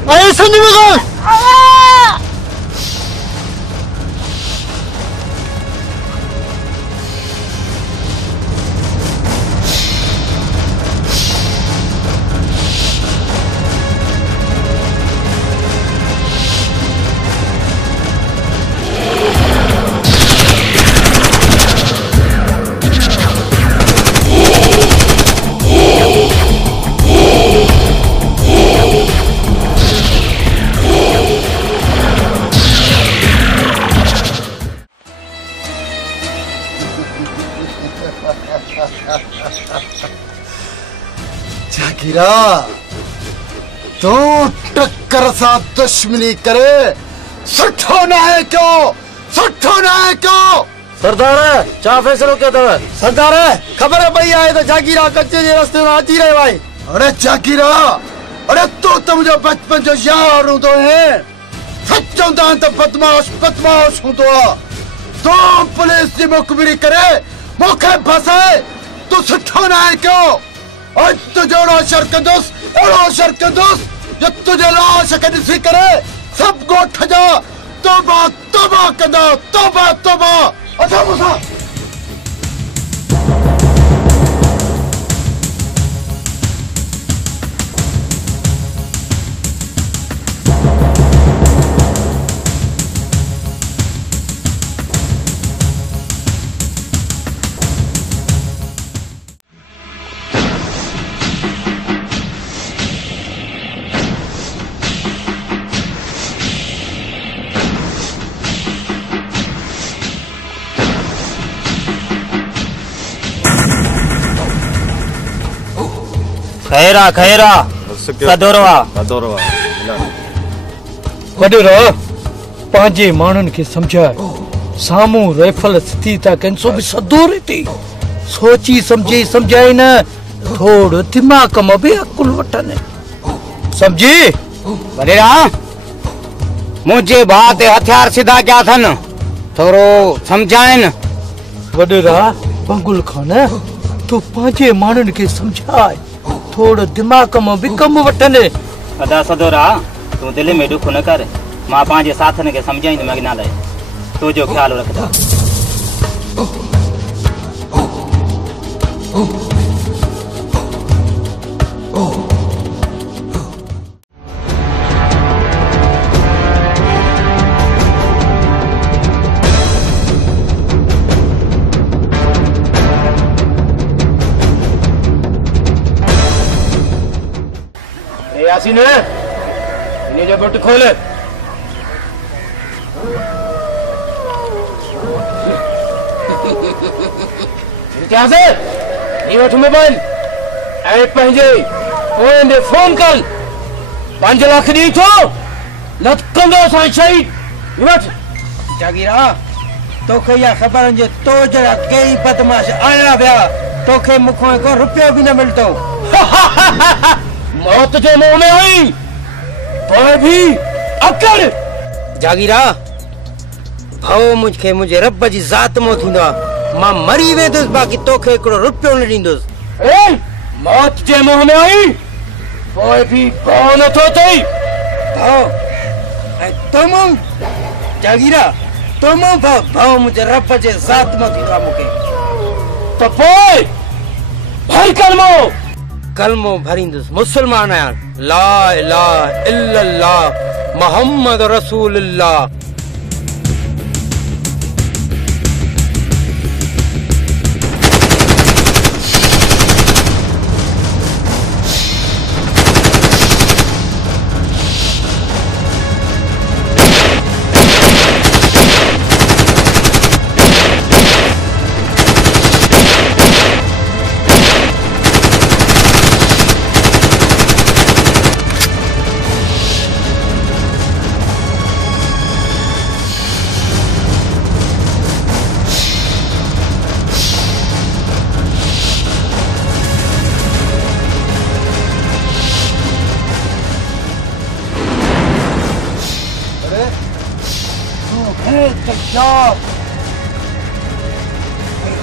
आए संजी मगा जागीरा तू टक्कर सा दुश्मनी करे सुठो ना है क्यों सरदार चा फैसलो क्या था सरदार खबर है भई आए तो जागीरा कच्चे जे रास्ते में आती रहे भाई अरे जागीरा अरे तू तो मुझे बचपन जो यार हूं तो है सच चौंदा तो बदमाश हूं तो पुलिस की मुखबिरी करे मुखे फसाए तू सुठो ना है क्यों और तुझे एड़ो शरकंदुस जो तुझे लाश के ॾिसी करे सब गोठ जा तौबा तौबा कंदा तौबा तौबा अच्छा मूसा खैरा खैरा सदोरवा वडेरा पांजे मानन के समझाए सामू राइफल स्थिति ता कंसो भी सदोरे थी सोची समझी समझाई न थोड़ो दिमाग में भी अकुल वठने समझी वडेरा मुझे बात हथियार सीधा क्या थन थोड़ो समझाइन वडेरा बंगुल खान तो पांजे मानन के समझाए थोड़ो दिमाग में भी कम वठने अदा सदोरा तू दिल में दुख न कर मां पांजे साथन के समझाई मैं ना लाए तो जो ख्याल रखदा यासीन इन्हें जो बुट खोल क्या से ये वठ मोबाइल ऐ पंजे ओंदे फोन कर 5 लाख दी तो लत कंदो सा शहीद वठ जागीरा तो या खबर जे तो जरा कई बदमाश आया बया तो के मुखो को रुपयो भी न मिलतो मौत जो मुंह में हुई पर भी अकड़ जागीरा भाव मुझे रब जी जात मो थींदा मां मरी वेंदुस बाकी तोखे एकड़ो रुपयो न ॾींदुस ए मौत जे मुंह में आई कोई भी कौन तो तई भाव ऐ तुम जागीरा तुम भाव मुझे रब जे जात मो थींदा मुके तो पोइ भर कलमो भरींदुस मुसलमान आया ला इलाहा इल्लल्लाह मोहम्मद रसूलुल्लाह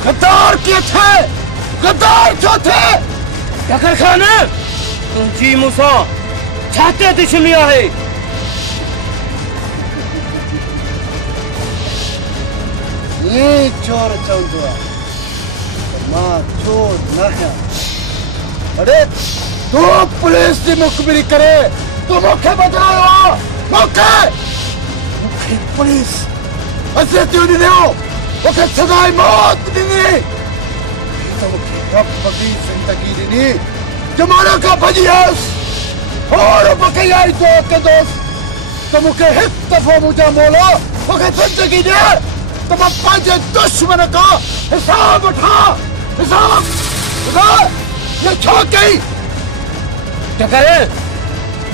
गद्दार के थे गद्दार जो थे डकर खान तुझी मुसा छाते दुश्मनिया है ये चोर चौंदुआ मां चोर न है अरे तू पुलिस की मुखबिरी करे तू मुखे बचाओ मुखे पुलिस ऐसे क्यों नहीं हो ओके सजाए मौत नहीं तो मुखे रब की जिंदगी नहीं जमाना का भजियास और बकैयाई तो के दोस्त तो मुखे एक दफा मुझे मोलो ओके जिंदगी दे तो मैं पांच दुश्मन का हिसाब उठा हिसाब ये छोड़ गई टकरे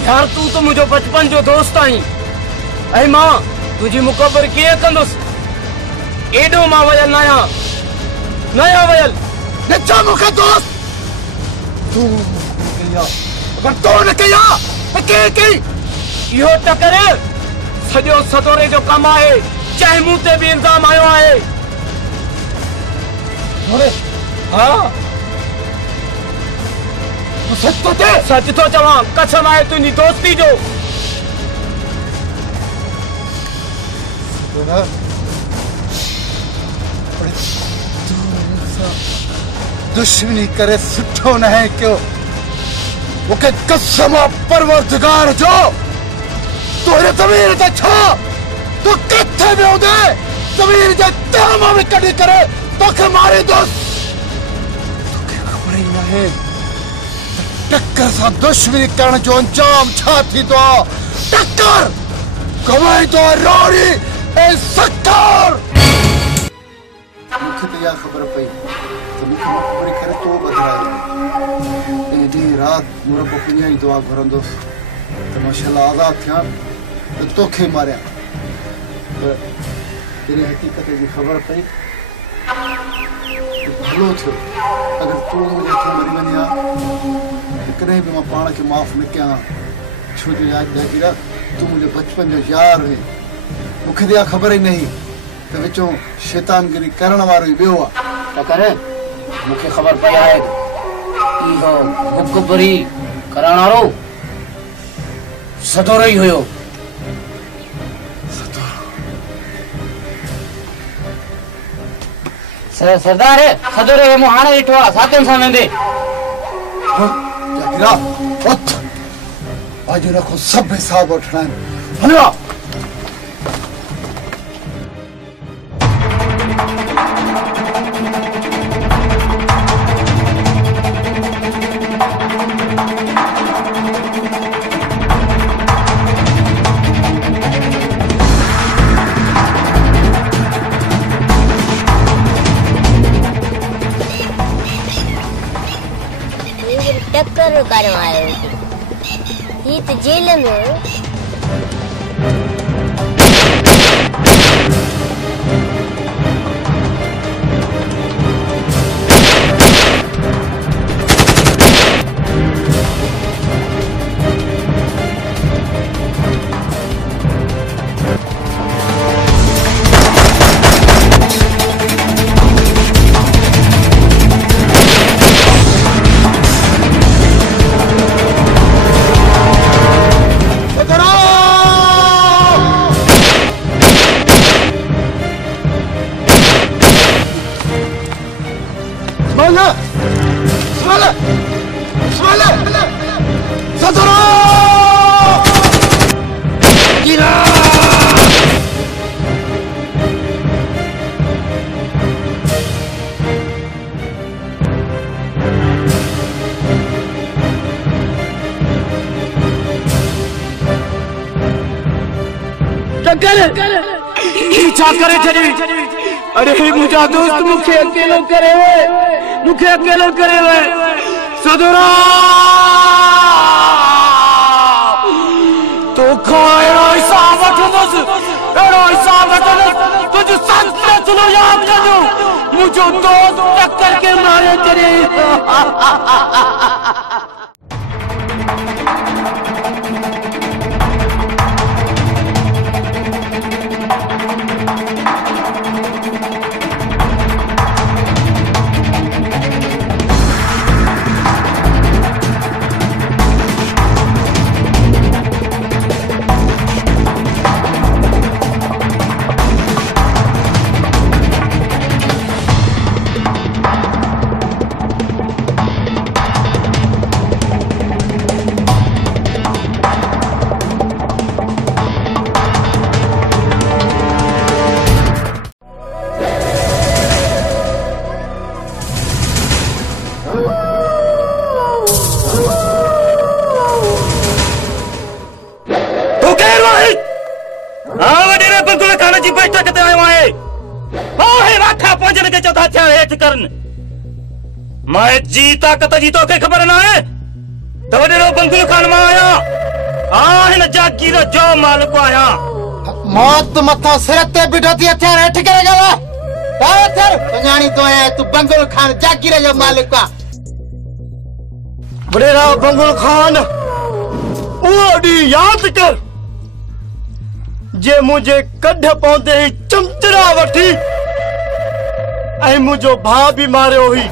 यार तू तो मुझे बचपन जो दोस्त आई ऐ मां तुझी मुकबर किए कंदुस एडो मां वयल नया वयल नचा मुखे दोस्त तू कया अगर तो न कया तो के यो टकरे सजो सदोरे जो कम आए चाहे मुंह ते भी इल्जाम आयो है अरे हाँ सच तो थे। सच तो चवा कसम आहे तुझी दोस्ती जो। दुश्मनी करे सुठो न है क्यों मुखे कसम परवरदिगार जो तोरे ज़मीर ते छा तू किथे में होदे ज़मीर जे ताम में कढी करे तोखे मारे दोस्त तोखे खबर ही न है टक्कर सा दुश्मनी करण जो अंजाम छा थी तो टक्कर कमाई तो रोड़ी ए सत्तर मुखे तो या खबर पई तो मुखे खबर करे तो बदराए एडी रात मुरा पपिया ही दुआ करंदो तो माशाल्लाह आजाद थिया तो तोखे मारिया तेरी हकीकत जी खबर पई भलो थियो अगर तू मुझे तो मरी वनिया कहीं भी मैं पाण के माफ न कया छो जो याद जागीरा तू मुझे बचपन जो यार है मुखे दिया खबर ही नहीं तो विचो शैतानगिरी करण वारो ही बियो तो करे मुखे खबर पई आहे इहो गुपगुपरी करण वारो सदोरो ही हुयो। सरदार सदोरे मु हाणे ॾिठो आहे साथियुनि सां वेंदे। जागीरा उथ आज रखो सब हिसाब वठणा आहिनि हलियो। टक्कर करवायो ये तो जेल में करे छड़ी अरे मुझा दोस्त मुखे अकेलो करे सदोरा तो खाएरो हिसाब वठंदस तुझ संत चलो याद कजो मुझो दोस्त टक्कर के मारे चले। मैं जी ताकत जी तो के खबर ना है तो वडेरो बंगुल खान में आया न जागीर जो मालिक आया मौत मथा सिर ते बिठोती हथियार हेठ करे गला पाथर पजानी तो है तू बंगुल खान जागीर जो मालिक आ वडेरा बंगुल खान ओडी याद कर जे मुझे कढ पौंदे ही चमचड़ा वठी ऐ मुझो भा भी मारियो हुई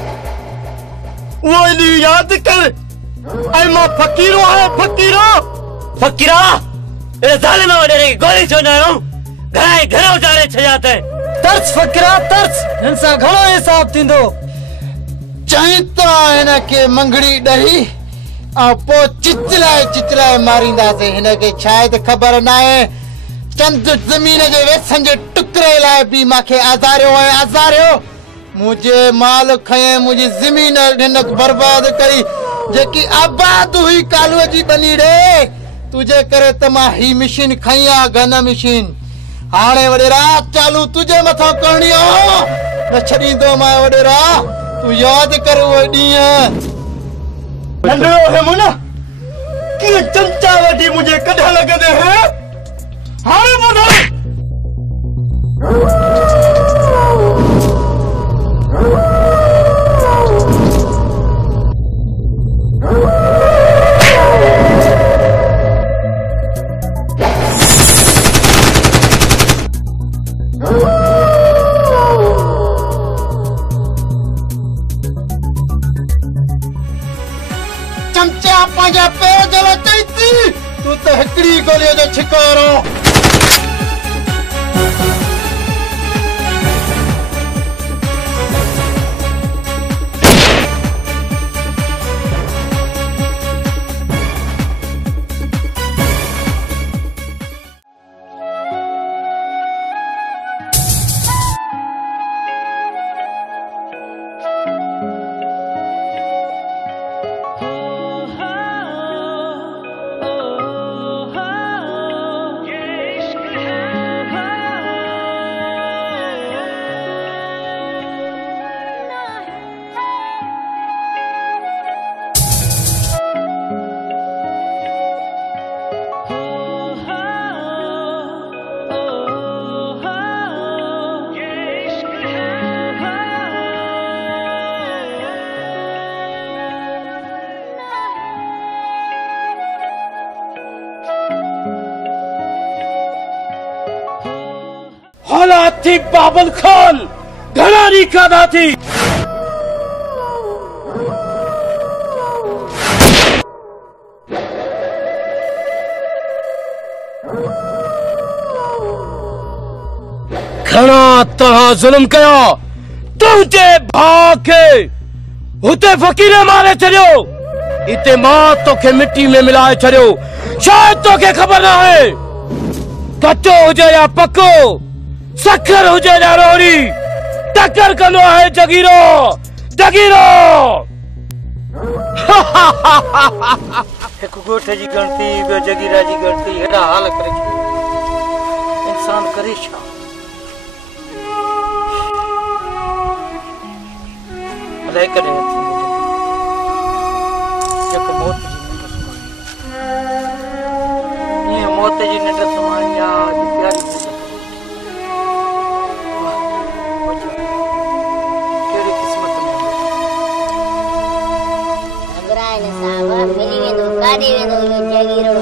वो याद कर ऐं मां फ़क़ीरो आहियां फ़क़ीरो। फ़क़ीरा ए ज़ालिम वडेरे खे गोली छो न हयो घणा घर उजाड़े छॾिया अथई। तर्स फ़क़ीरा तर्स हिन सां घणो हिसाब थींदो। चई त हिनखे मंगड़ी ॾही ऐं पोइ चिचलाए मारींदासीं। हिनखे शायदि ख़बर न आहे चंद ज़मीन जे वेसण जे टुकड़े लाइ बि मूंखे आज़ारियो ऐं आज़ारियो। मुंहिंजे माल खयईं मुंहिंजी ज़मीन हिन बर्बाद कई जेकी आबाद हुई कालूअ जी बनी रे। तुझे करे त मां ही मशीन खई आहे घन मशीन। हाणे वडेरा चालू तुझे मथां करणी आहे न छॾींदो मां वडेरा। तू यादि कर उहे ॾींहं। नंढड़ो है मुना कीअं चमचा वठी मुंहिंजे कढण लॻंदे हैं। हाणे ॿुधो चमचा पंहिंजा पेर जला चई थी। तू त हिकिड़ी गोलीअ जो छिकोरो। हालात थी बाबल खान घणा ॾींहं खाधा थी। घणा तव्हां ज़ुल्म कया। तुंहिंजे भाउ खे हुते फ़क़ीर मारे छॾियो। हिते मां तोखे मिट्टी में मिलाए छॾियो। शायदि तोखे ख़बर न आहे कचो हुजे या पको सखर हुजे या रोड़ी टक्कर कंदो आहे जगीरो जगीरो। हिकु ॻोठ जी गणती ॿियो जगीरा जी गणती हेॾा हाल करे इंसान करे छा। अलाए कॾहिं जेको मौत जी निंड सुम्हाणी आहे प्यारी कहिड़ी क़िस्मत में घबराए न साहब मिली वेंदो काॾे वेंदो इहो जगीरो।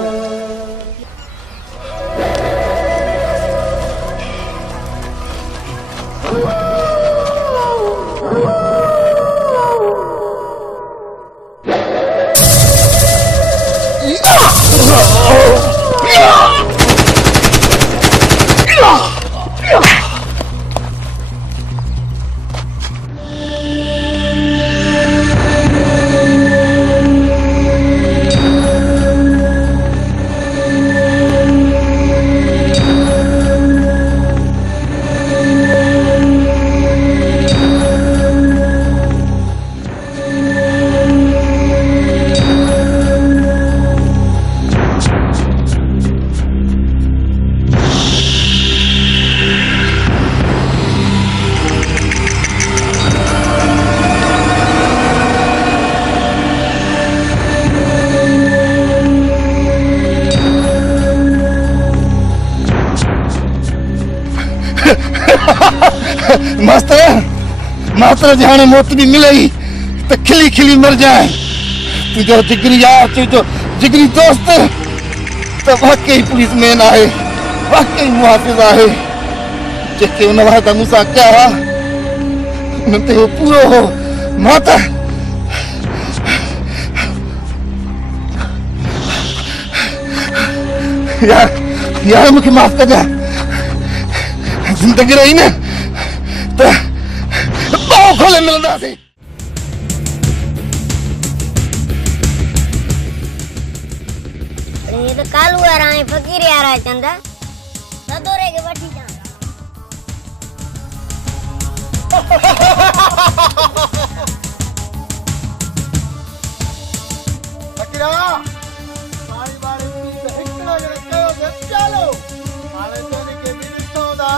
मास्टर जाने मौत भी मिले तो खिली खिली मर जाए। तुझो जिगरी यार तुझो जिगरी दोस्त तो वाकई पुलिस मैन आहे वाकई मुहाफिज आहे जेके उन वादा मूंसां कया उन ते पूरो हो। मां त यार मुझे माफ कर दे। जिंदगी रही ना तो पाँव खोले मिलना सी। ये तो कालू आ रहा है, फकीर आ रहा है चंदा। सदोरे के बठी जा। फकीरा सारी बार इतना कहो जब चलो हाले तो के बिल्तो दा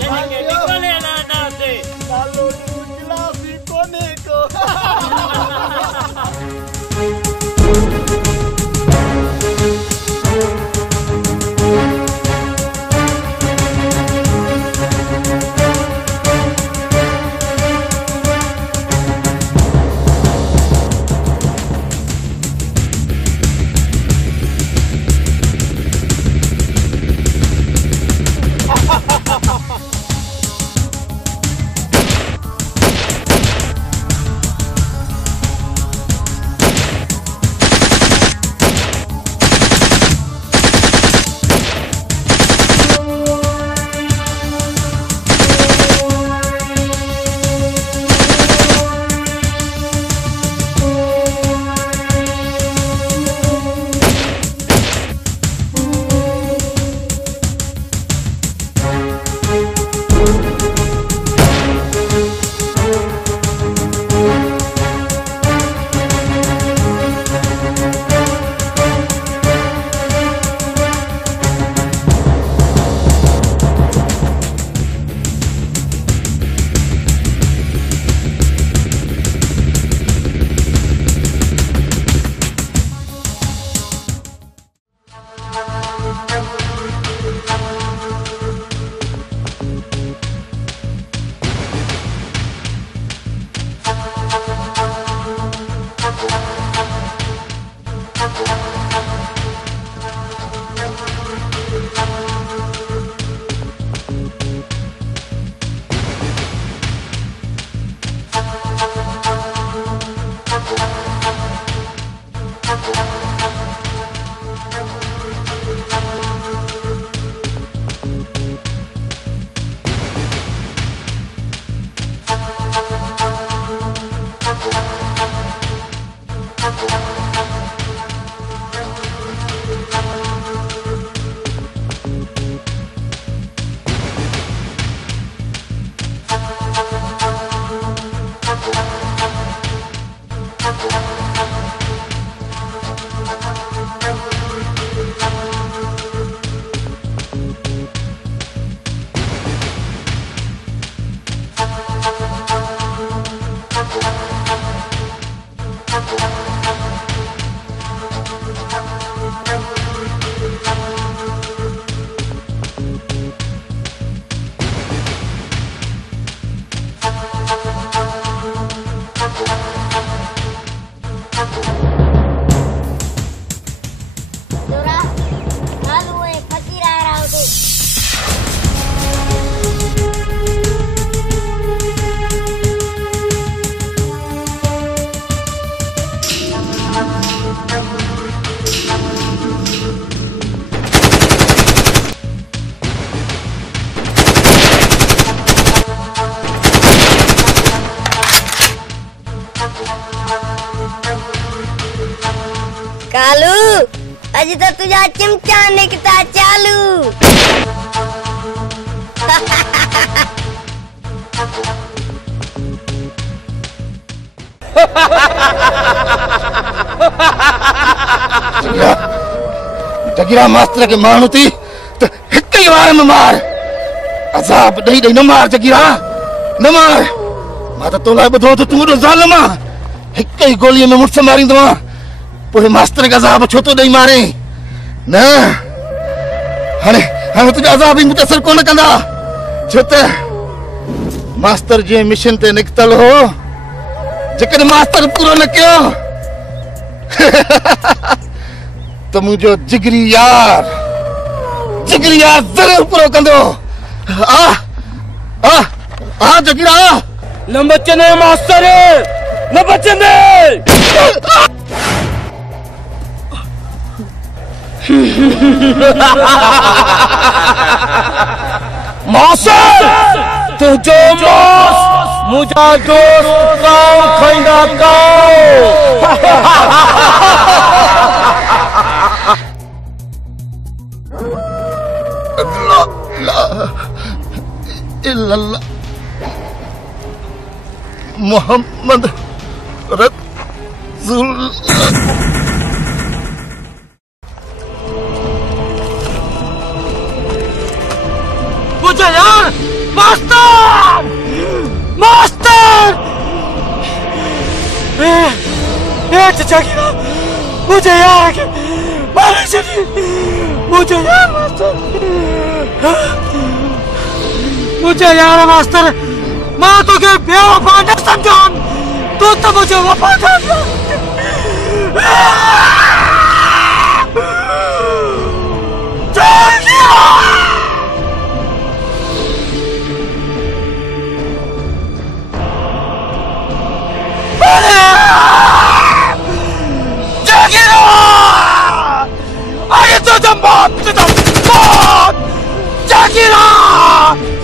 जने के निकले ना से कालो गिलासी कोने को। कालू अज तो तुझा चिमचा निकता चालू। जगीरा मास्टर के मानू थी तो एक ही बार में मार। अजाब दही दही न मार जगीरा न मार। माता तोला बधो तो तू तो जालिमा एक ही गोली में मुझसे मारी दवा पोइ मास्टर का अजाब छो तो दही मारे न। हाणे हाणे तुझा अजाब ही मुतासिर कोन कंदा छो त मास्टर जे मिशन ते निकतल हो जेकर मास्टर पूरो न कयो तो मुझो जिगरी यार जरूर पूरो कंदो। आ आ आ जगीरा न बचने मास्टर न बचने। मास्टर तुझो मास मुझा दोस्त काऊ खाइंदा काऊ इल्लल्लाह मोहम्मद रसूल मुझे यार मास्टर मास्टर चचा की मुझे यार मारे चलिए मुझे यार मास्टर मुझे यार मास्टर मैं तो के बेवफा न समझान तू तो मुझे वफा समझा I to the mob to the mob! Jagira!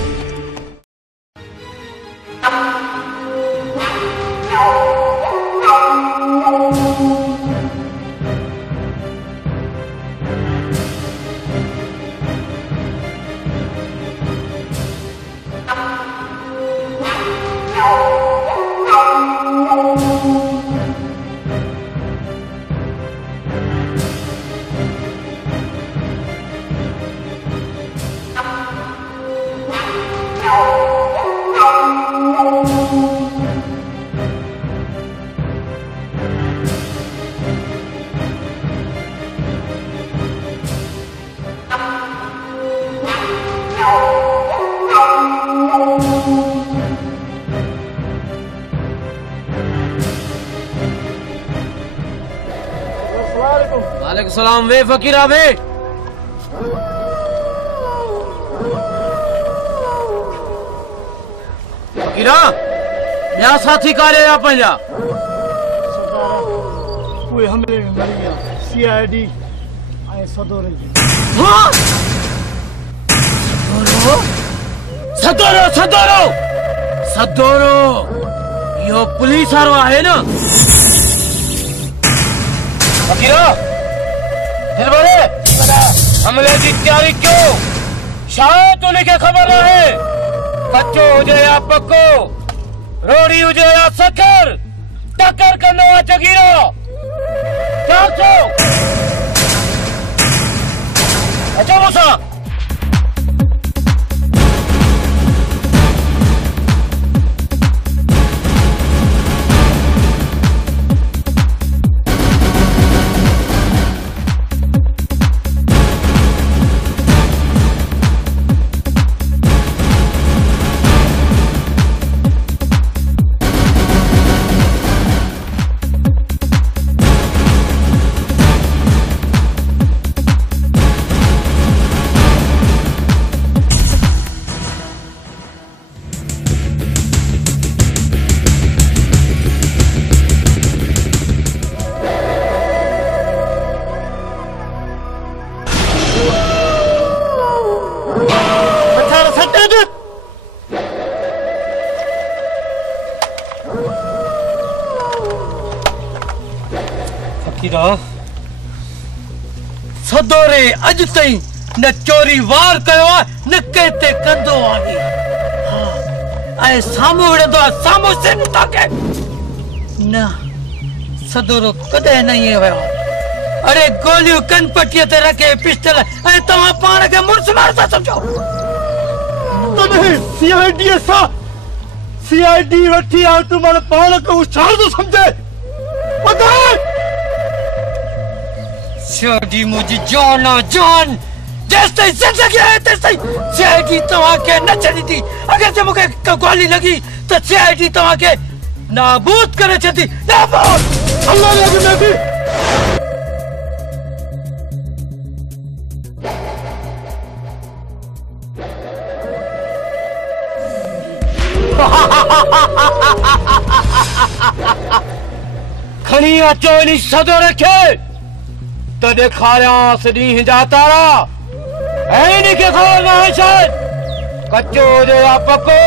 वालेकुम सलाम वे फकीरा वे फकीरा या साथी कारे या पंजा कोई हमले में मर गया सीआईडी आए सदोरे हां सदोरो सदोरो सदोरो यो पुलिस वालो है ना फकीरा दिलबरे हमले की तैयारी क्यों शायद उन्हें क्या खबर है कच्चो हो जाए या पक्को रोड़ी हो जाए या सकर टक्कर करना हुआ जगीरा क्या छो अच्छा मूसा सदोरे अज ताईं न चोरी वार कयो न कहते कंदो आहे ऐं साम्हूं विढ़ंदो आहे साम्हूं सिन ताके न सदोरो कॾहिं न ईअं वियो अरे गोलियूं कनपटीअ ते रखे पिस्टल ऐं तव्हां पाण खे मुड़ुस मार था सम्झो तॾहिं सीआईडी वठी आ तूं मां पाण खे होशियार थो सम्झे सीआईडी मुझी जान जान जैसे जिंदगी है तैसे सीआईडी तव्हां के न छॾींदी अगर जे मूंखे गोली लगी तो सीआईडी तव्हां के नाबूद करे छॾी नाबूद अल्लाह ने अॻु में बि खणी अचो इन सदोरे खे त ॾेखारियांसि ॾींहं जा तारा ऐं इनखे ख़बर न आहे शायदि कचो हुजे या पको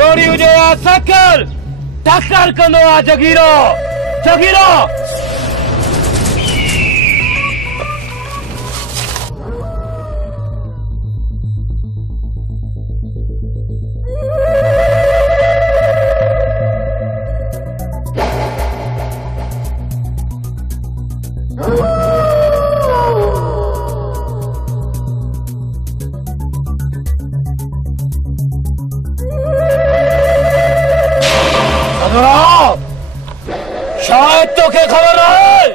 रोड़ी हुजे या सकर टक्कर कंदो आहे जगीरो जगीरो शायद तोखे खबर है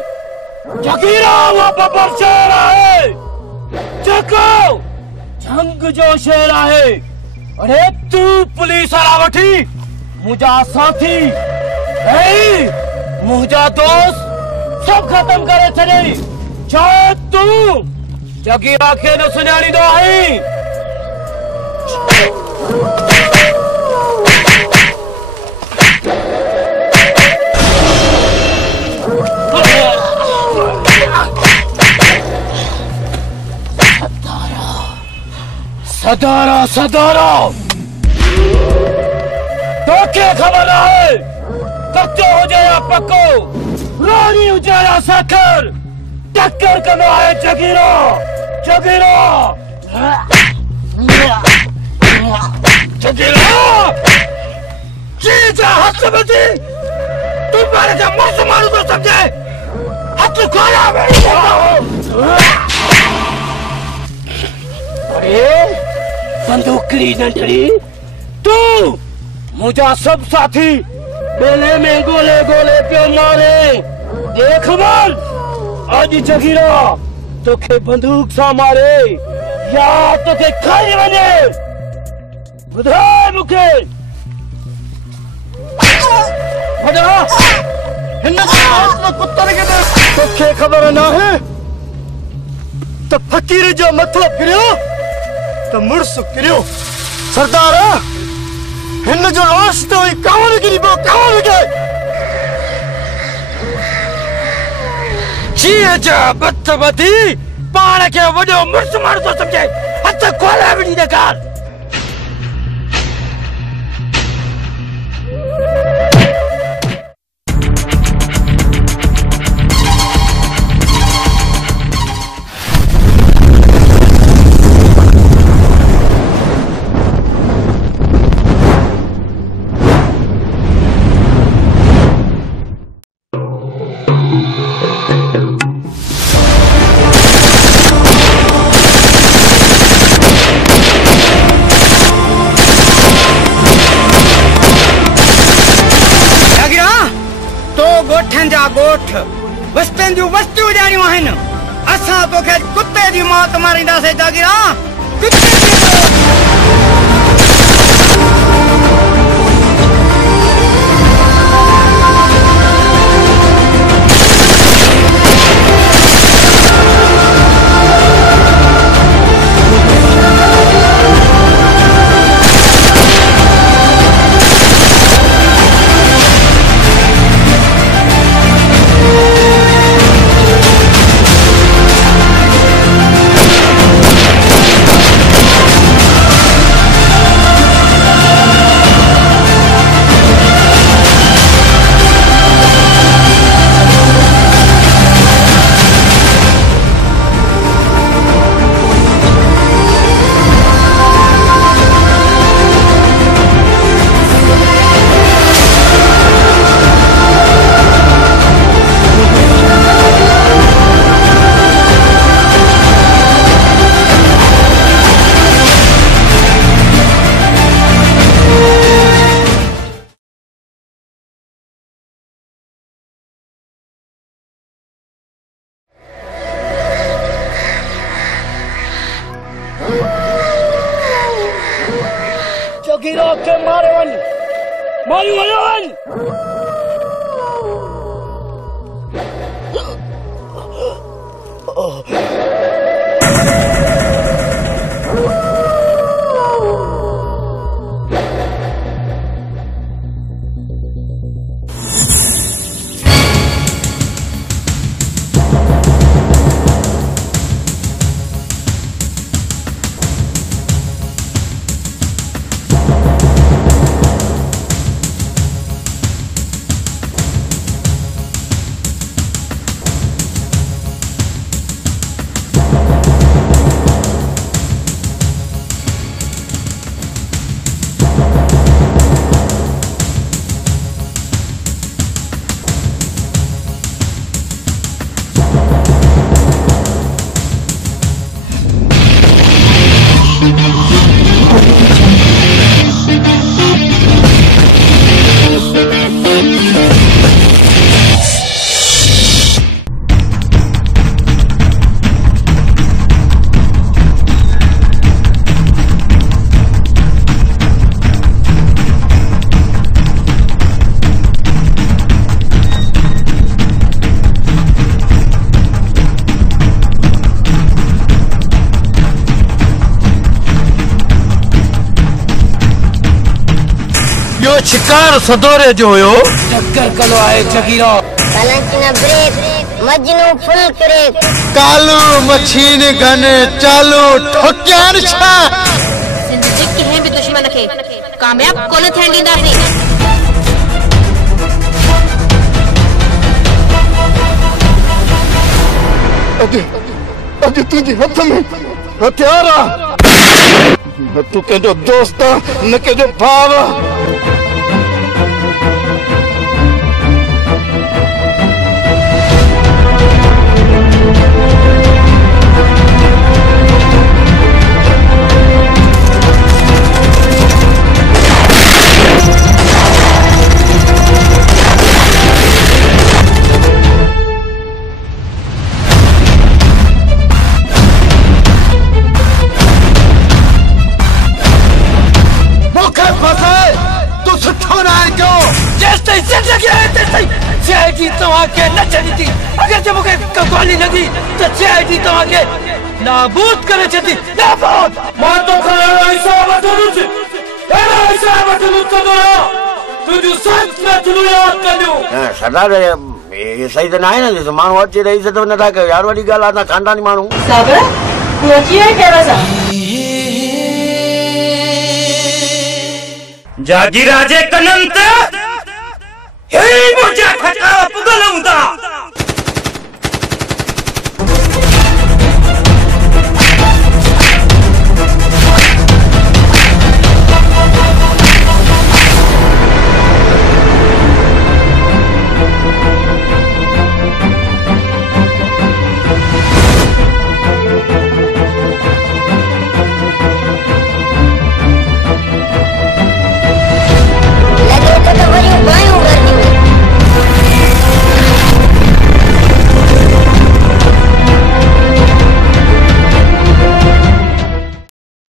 जगीरा वो बब्बर शेर है जेको जंग जो शेर है अरे तू पुलिस वाला वठी मुझा साथी मुझा दोस्त सब खत्म करे छॾे शायद तू जगीरा के न सुञाणींदो आहीं सदारा सदारा तो क्या खबर है कच्चो हो जाए या पक्को रोनी हो जाए या सकर टक्कर करना है जगीरो जगीरो जगीरो चीज़ हाथ में थी तुम्हारे जब मुझसे मारू तो समझे हाथ खोला अरे बंदूकड़ी नंढड़ी तू मुझा सब साथी बेले में गोले गोले पियो मारे देख मर आज जगीरा तोखे बंदूक सा मारे या तोखे खाई वने बुधाए मुखे बड़ा हिन्ना कुत्ता के तोखे खबर ना है तो फकीर जो मथो फिरियो तो मुड़स किरियो सरदार हिन जो लाश तो कावड़ गिरी बो कावड़ के चीए जा बत बदी पाण के वडो मुड़स मार तो समझे हथ खोला विडी दे कार गोठ वस्तन जो वस्तु जानियो आहिन असा तोखे कुत्ते दी मौत मारींदा से जागिरा कुत्ते जगीरा के मारे वन मारी वन शिकार सदोरे जो हुयो टक्कर कलो आए जगीरो कलंचना ब्रेक मजनू फुल क्रेक कालू मशीन गन चालू ठोक्यान छा सिंध जे कंहिं बि दुश्मन खे कामयाब कोन थियण ॾींदासीं। अॼु तुंहिंजे हथ में हथियार आहे। न तूं कंहिंजो दोस्त आहे न कंहिंजो भाउ आहे। नाबूद करे छती नाबूद मां तो खड़ा हिसाब वठलुस एड़ा हिसाब वठलुस तो तुझो सच न चलो याद कयो। सरदार ये सही तो नहीं ना मानू अचे रही से तो न था के यार वडी गाल आ खानदानी मानू साबर पहुंची है केड़ा सा जागी राजे कनंत